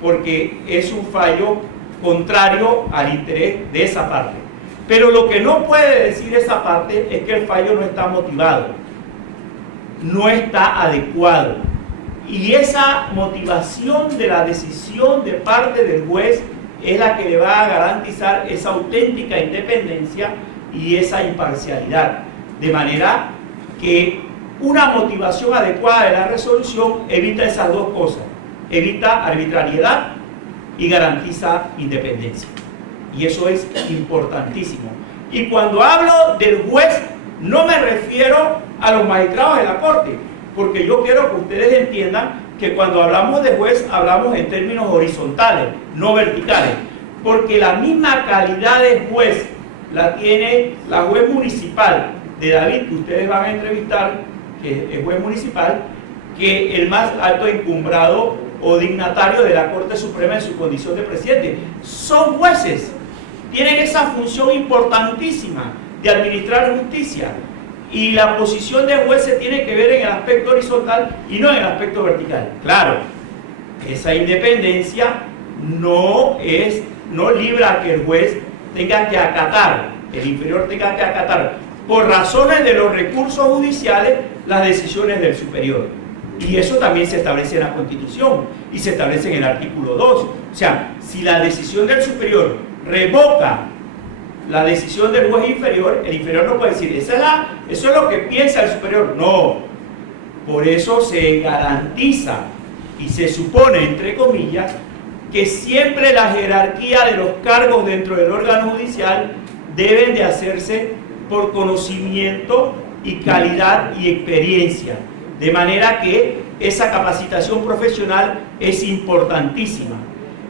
porque es un fallo contrario al interés de esa parte. Pero lo que no puede decir esa parte es que el fallo no está motivado, no está adecuado. Y esa motivación de la decisión de parte del juez es la que le va a garantizar esa auténtica independencia y esa imparcialidad. De manera que una motivación adecuada de la resolución evita esas dos cosas, evita arbitrariedad y garantiza independencia. Y eso es importantísimo. Y cuando hablo del juez, no me refiero a los magistrados de la Corte, porque yo quiero que ustedes entiendan que cuando hablamos de juez, hablamos en términos horizontales, no verticales, porque la misma calidad de juez la tiene la juez municipal de David, que ustedes van a entrevistar, que es juez municipal, que el más alto encumbrado o dignatario de la Corte Suprema en su condición de presidente. Son jueces, tienen esa función importantísima de administrar justicia, y la posición de juez se tiene que ver en el aspecto horizontal y no en el aspecto vertical. Claro, esa independencia no libra a que el juez tenga que acatar, el inferior tenga que acatar por razones de los recursos judiciales las decisiones del superior. Y eso también se establece en la Constitución y se establece en el artículo 2. O sea, si la decisión del superior revoca la decisión del juez inferior, el inferior no puede decir, eso es lo que piensa el superior. No. Por eso se garantiza y se supone, entre comillas, que siempre la jerarquía de los cargos dentro del órgano judicial deben de hacerse por conocimiento y calidad y experiencia. De manera que esa capacitación profesional es importantísima.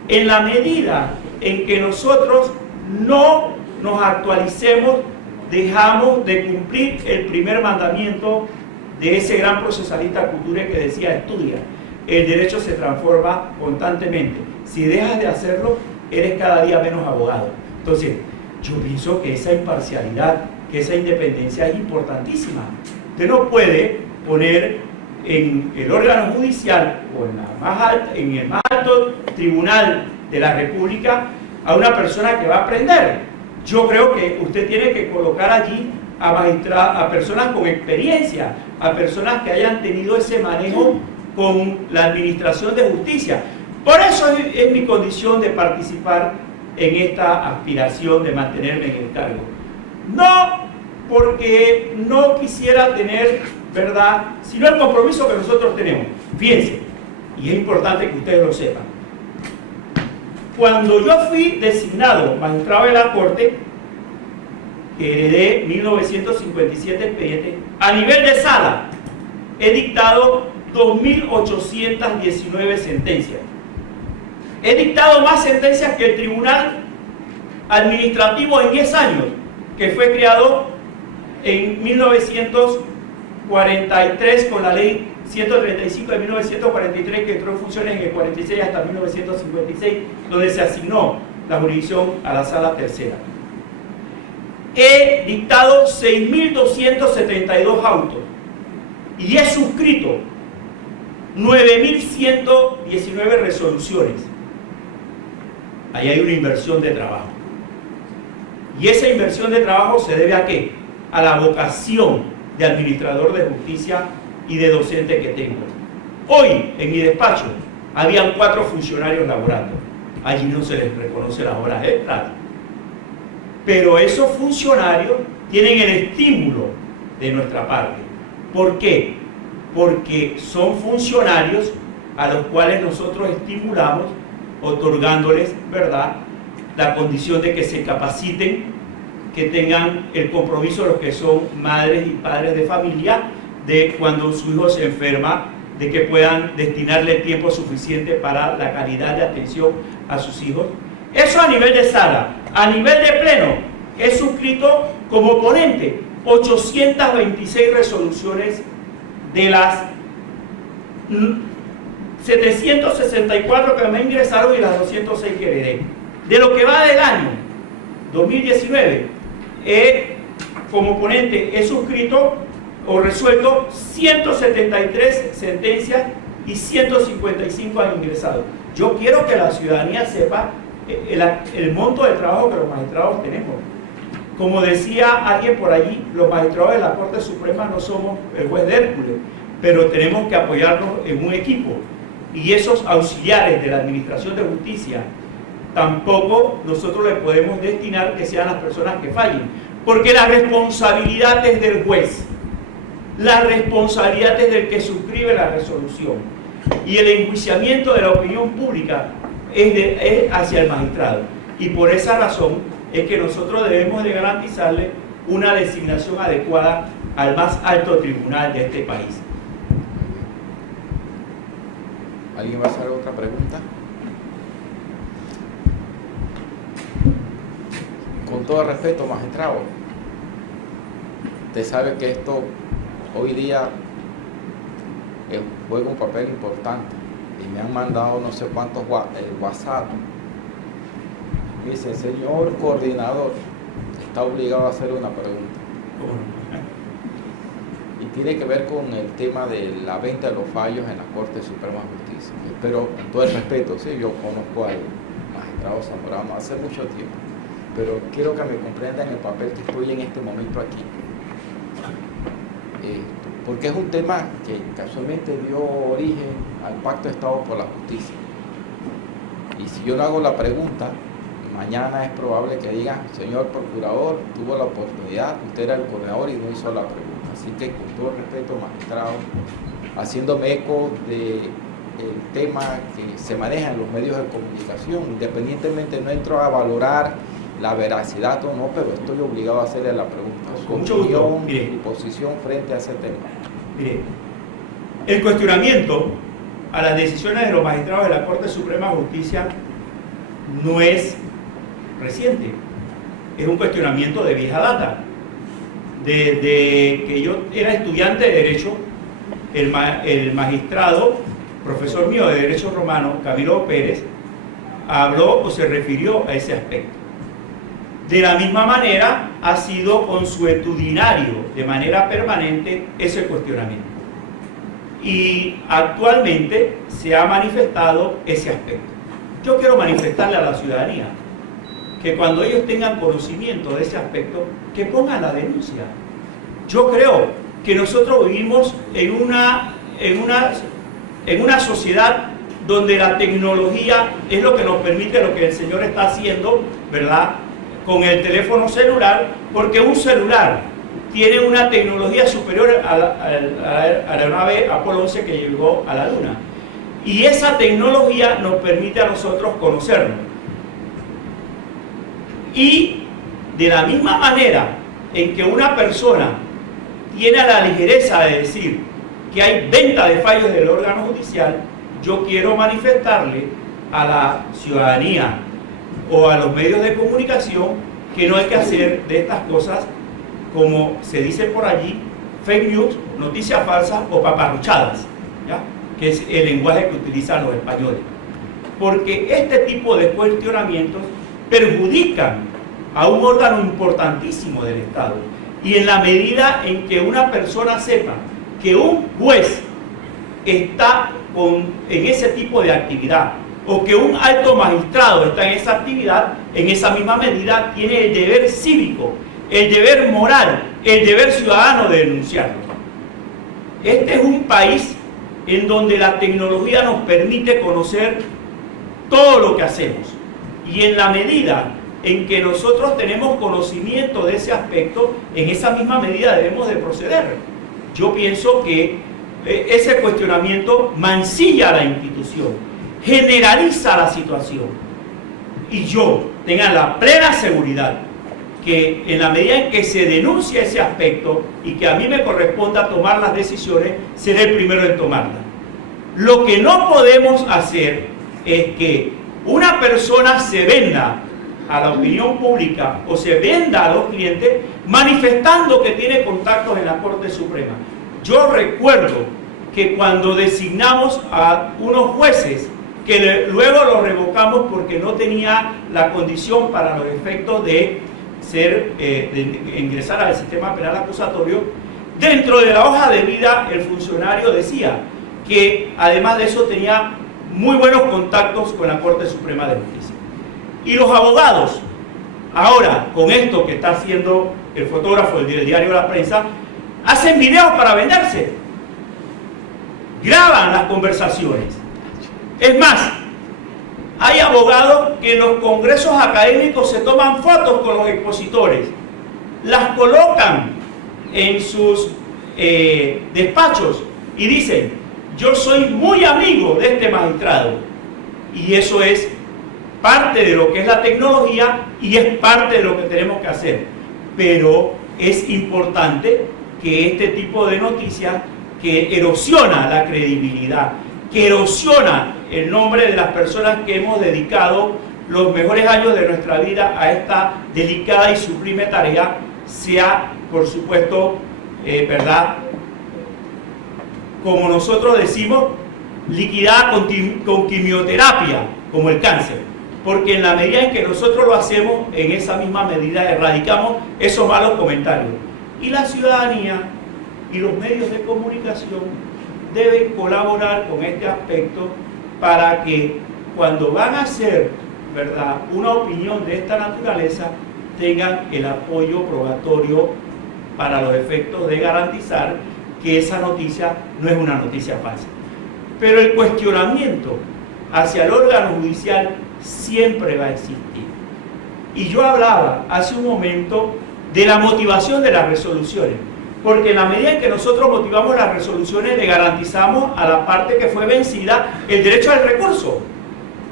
En la medida en que nosotros no nos actualicemos, dejamos de cumplir el primer mandamiento de ese gran procesalista Couture que decía, estudia. El derecho se transforma constantemente. Si dejas de hacerlo, eres cada día menos abogado. Entonces, yo pienso que esa imparcialidad, que esa independencia es importantísima. Usted no puede poner en el órgano judicial o en el más alto tribunal de la República a una persona que va a aprender. Yo creo que usted tiene que colocar allí a personas con experiencia, a personas que hayan tenido ese manejo con la administración de justicia. Por eso es mi condición de participar en esta aspiración de mantenerme en el cargo. No porque no quisiera tener, ¿verdad?, sino el compromiso que nosotros tenemos. Fíjense, y es importante que ustedes lo sepan. Cuando yo fui designado magistrado de la Corte, que heredé 1957 expedientes, a nivel de sala, he dictado 2.819 sentencias. He dictado más sentencias que el Tribunal Administrativo en 10 años, que fue creado en 1943 con la ley 135 de 1943, que entró en funciones en el 46 hasta 1956, donde se asignó la jurisdicción a la Sala Tercera. He dictado 6.272 autos y he suscrito 9.119 resoluciones. Ahí hay una inversión de trabajo. Y esa inversión de trabajo se debe ¿a qué? A la vocación de administrador de justicia y de docente que tengo. Hoy, en mi despacho, habían 4 funcionarios laborando. Allí no se les reconoce las horas extras. Pero esos funcionarios tienen el estímulo de nuestra parte. ¿Por qué? Porque son funcionarios a los cuales nosotros estimulamos, otorgándoles, ¿verdad?, la condición de que se capaciten, que tengan el compromiso de los que son madres y padres de familia, de cuando su hijo se enferma, de que puedan destinarle tiempo suficiente para la calidad de atención a sus hijos. Eso a nivel de sala. A nivel de pleno, he suscrito como ponente 826 resoluciones de las 764 que me ingresaron y las 206 que heredé. De lo que va del año 2019, como ponente he suscrito o resuelto 173 sentencias y 155 han ingresado. Yo quiero que la ciudadanía sepa el monto de trabajo que los magistrados tenemos. Como decía alguien por allí, los magistrados de la Corte Suprema no somos el juez de Hércules, pero tenemos que apoyarnos en un equipo. Y esos auxiliares de la Administración de Justicia, tampoco nosotros le podemos destinar que sean las personas que fallen, porque la responsabilidad es del juez. La responsabilidad es del que suscribe la resolución y el enjuiciamiento de la opinión pública es hacia el magistrado. Y por esa razón es que nosotros debemos de garantizarle una designación adecuada al más alto tribunal de este país. ¿Alguien va a hacer otra pregunta? Con todo respeto, magistrado, usted sabe que esto hoy día juega un papel importante y me han mandado no sé cuántos WhatsApp. Dice, señor coordinador, está obligado a hacer una pregunta. Y tiene que ver con el tema de la venta de los fallos en la Corte Suprema de Justicia. Pero con todo el respeto, sí, yo conozco al magistrado Zamorano hace mucho tiempo, pero quiero que me comprendan el papel que estoy en este momento aquí. Porque es un tema que casualmente dio origen al Pacto de Estado por la Justicia. Y si yo no hago la pregunta, mañana es probable que digan, señor procurador, tuvo la oportunidad, usted era el coordinador y no hizo la pregunta. Así que con todo respeto, magistrado, haciéndome eco del tema que se maneja en los medios de comunicación, independientemente no entro a valorar la veracidad o no, pero estoy obligado a hacerle la pregunta. Con mucho gusto. Mire, mi posición frente a ese tema. Mire, el cuestionamiento a las decisiones de los magistrados de la Corte Suprema de Justicia no es reciente, es un cuestionamiento de vieja data. Desde que yo era estudiante de Derecho, el magistrado, profesor mío de Derecho Romano, Camilo Pérez, habló o se refirió a ese aspecto. De la misma manera, ha sido consuetudinario, de manera permanente, ese cuestionamiento. Y actualmente se ha manifestado ese aspecto. Yo quiero manifestarle a la ciudadanía que cuando ellos tengan conocimiento de ese aspecto, que pongan la denuncia. Yo creo que nosotros vivimos en una sociedad donde la tecnología es lo que nos permite lo que el Señor está haciendo, ¿verdad?, con el teléfono celular, porque un celular tiene una tecnología superior a la nave Apolo 11 que llegó a la Luna. Y esa tecnología nos permite a nosotros conocernos. Y de la misma manera en que una persona tiene la ligereza de decir que hay venta de fallos del órgano judicial, yo quiero manifestarle a la ciudadanía o a los medios de comunicación que no hay que hacer de estas cosas, como se dice por allí, fake news, noticias falsas o paparruchadas, ¿ya?, que es el lenguaje que utilizan los españoles. Porque este tipo de cuestionamientos perjudican a un órgano importantísimo del Estado. Y en la medida en que una persona sepa que un juez está en ese tipo de actividad, o que un alto magistrado está en esa actividad, en esa misma medida tiene el deber cívico, el deber moral, el deber ciudadano de denunciarlo. Este es un país en donde la tecnología nos permite conocer todo lo que hacemos. Y en la medida en que nosotros tenemos conocimiento de ese aspecto, en esa misma medida debemos de proceder. Yo pienso que ese cuestionamiento mancilla a la institución, generaliza la situación. Y yo tenga la plena seguridad que en la medida en que se denuncia ese aspecto y que a mí me corresponda tomar las decisiones, seré el primero en tomarlas. Lo que no podemos hacer es que una persona se venda a la opinión pública o se venda a los clientes manifestando que tiene contactos en la Corte Suprema. Yo recuerdo que cuando designamos a unos jueces, que luego los revocamos porque no tenía la condición para los efectos de ingresar al sistema penal acusatorio, dentro de la hoja de vida el funcionario decía que además de eso tenía muy buenos contactos con la Corte Suprema de Justicia. Y los abogados, ahora con esto que está haciendo el fotógrafo del diario La Prensa, hacen videos para venderse, graban las conversaciones. Es más, hay abogados que en los congresos académicos se toman fotos con los expositores, las colocan en sus despachos y dicen: yo soy muy amigo de este magistrado. Y eso es parte de lo que es la tecnología y es parte de lo que tenemos que hacer. Pero es importante que este tipo de noticias, que erosiona la credibilidad, que erosiona el nombre de las personas que hemos dedicado los mejores años de nuestra vida a esta delicada y sublime tarea, sea, por supuesto, ¿verdad?, como nosotros decimos, liquidada con quimioterapia, como el cáncer. Porque en la medida en que nosotros lo hacemos, en esa misma medida erradicamos esos malos comentarios. Y la ciudadanía y los medios de comunicación deben colaborar con este aspecto para que cuando van a hacer, ¿verdad?, una opinión de esta naturaleza, tengan el apoyo probatorio para los efectos de garantizar que esa noticia no es una noticia falsa. Pero el cuestionamiento hacia el órgano judicial siempre va a existir. Y yo hablaba hace un momento de la motivación de las resoluciones, porque en la medida en que nosotros motivamos las resoluciones, le garantizamos a la parte que fue vencida el derecho al recurso.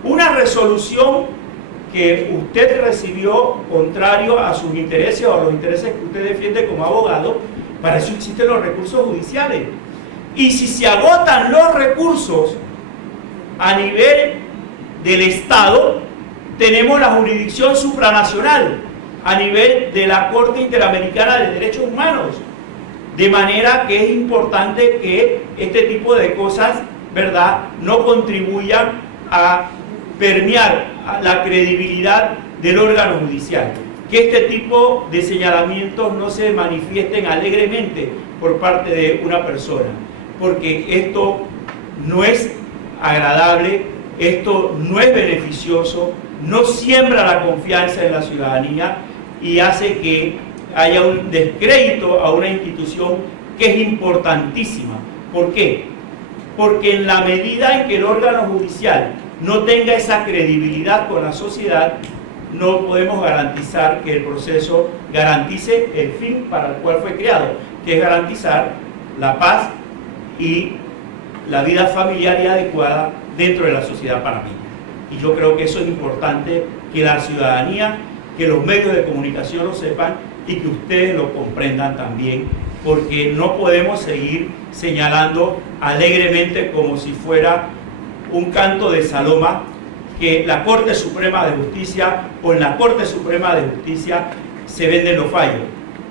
Una resolución que usted recibió contrario a sus intereses o a los intereses que usted defiende como abogado, para eso existen los recursos judiciales. Y si se agotan los recursos a nivel del Estado, tenemos la jurisdicción supranacional a nivel de la Corte Interamericana de Derechos Humanos. De manera que es importante que este tipo de cosas, ¿verdad?, no contribuyan a permear la credibilidad del órgano judicial. Que este tipo de señalamientos no se manifiesten alegremente por parte de una persona, porque esto no es agradable, esto no es beneficioso, no siembra la confianza en la ciudadanía y hace que haya un descrédito a una institución que es importantísima. ¿Por qué? Porque en la medida en que el órgano judicial no tenga esa credibilidad con la sociedad, no podemos garantizar que el proceso garantice el fin para el cual fue creado, que es garantizar la paz y la vida familiar y adecuada dentro de la sociedad panameña. Y yo creo que eso es importante que la ciudadanía, que los medios de comunicación lo sepan y que ustedes lo comprendan también, porque no podemos seguir señalando alegremente como si fuera un canto de Saloma que la Corte Suprema de Justicia o en la Corte Suprema de Justicia se venden los fallos.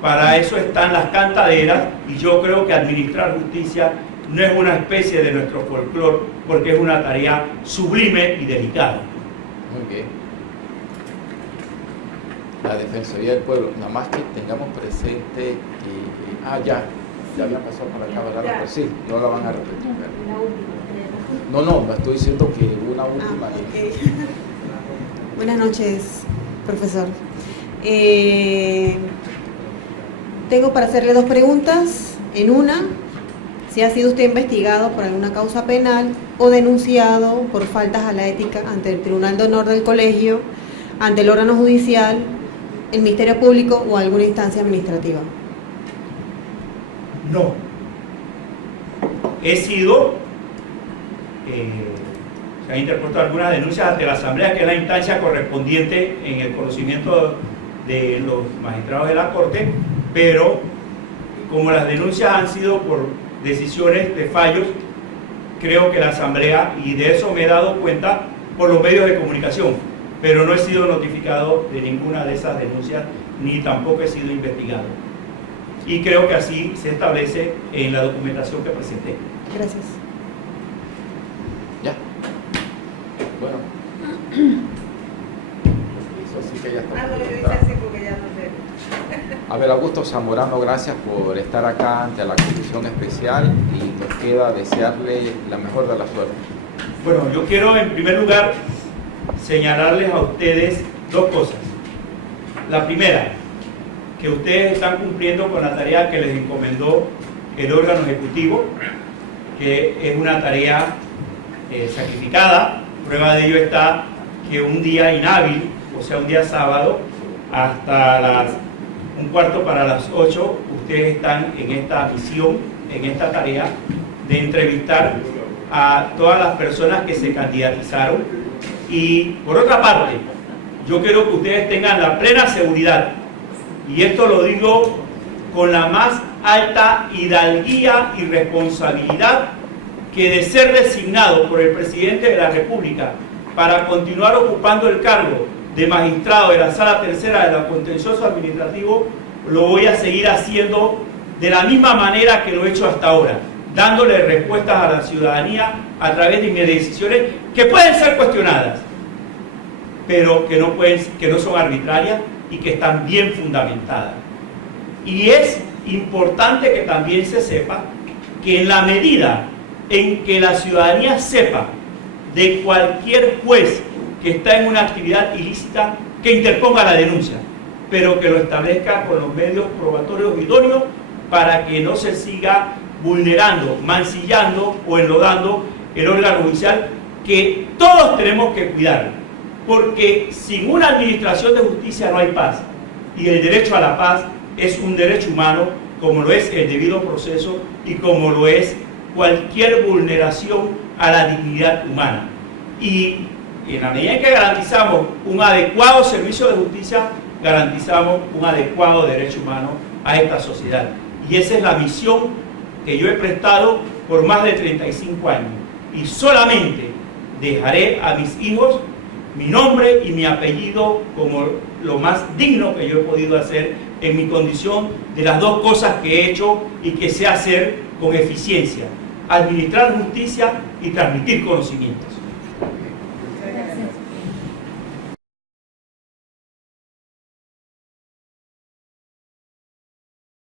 Para eso están las cantaderas y yo creo que administrar justicia no es una especie de nuestro folclore porque es una tarea sublime y delicada. Muy bien. La Defensoría del Pueblo, nada más que tengamos presente que ya habían pasado para acá, ¿verdad? Pues sí, no la van a repetir. No, estoy diciendo que una última. Okay. Buenas noches, profesor. Tengo para hacerle dos preguntas. En una, si ha sido usted investigado por alguna causa penal o denunciado por faltas a la ética ante el Tribunal de Honor del Colegio, ante el órgano judicial, el Ministerio Público o alguna instancia administrativa. No. He sido, se han interpuesto algunas denuncias ante la Asamblea, que es la instancia correspondiente en el conocimiento de los magistrados de la Corte, pero como las denuncias han sido por decisiones de fallos, creo que la Asamblea, y de eso me he dado cuenta por los medios de comunicación, pero no he sido notificado de ninguna de esas denuncias, ni tampoco he sido investigado. Y creo que así se establece en la documentación que presenté. Gracias. Ya. Bueno. Eso sí que ya está. Yo hice así porque ya no sé. Abel Augusto Zamorano, gracias por estar acá ante la Comisión Especial y nos queda desearle la mejor de la suerte. Bueno, yo quiero en primer lugar señalarles a ustedes dos cosas. La primera, que ustedes están cumpliendo con la tarea que les encomendó el órgano ejecutivo, que es una tarea sacrificada. Prueba de ello está que un día inhábil, o sea un día sábado, hasta las 7:15 ustedes están en esta misión, en esta tarea de entrevistar a todas las personas que se candidatizaron. Y por otra parte, yo quiero que ustedes tengan la plena seguridad, y esto lo digo con la más alta hidalguía y responsabilidad, que de ser designado por el presidente de la República para continuar ocupando el cargo de magistrado de la Sala Tercera de lo Contencioso Administrativo, lo voy a seguir haciendo de la misma manera que lo he hecho hasta ahora, dándole respuestas a la ciudadanía a través de mis decisiones que pueden ser cuestionadas, pero que no son arbitrarias y que están bien fundamentadas. Y es importante que también se sepa que en la medida en que la ciudadanía sepa de cualquier juez que está en una actividad ilícita, que interponga la denuncia, pero que lo establezca con los medios probatorios idóneos para que no se siga vulnerando, mancillando o enlodando el órgano judicial, que todos tenemos que cuidar, porque sin una administración de justicia no hay paz, y el derecho a la paz es un derecho humano, como lo es el debido proceso y como lo es cualquier vulneración a la dignidad humana. Y en la medida en que garantizamos un adecuado servicio de justicia, garantizamos un adecuado derecho humano a esta sociedad. Y esa es la misión que yo he prestado por más de 35 años. Y solamente dejaré a mis hijos mi nombre y mi apellido como lo más digno que yo he podido hacer en mi condición de las dos cosas que he hecho y que sé hacer con eficiencia: administrar justicia y transmitir conocimientos.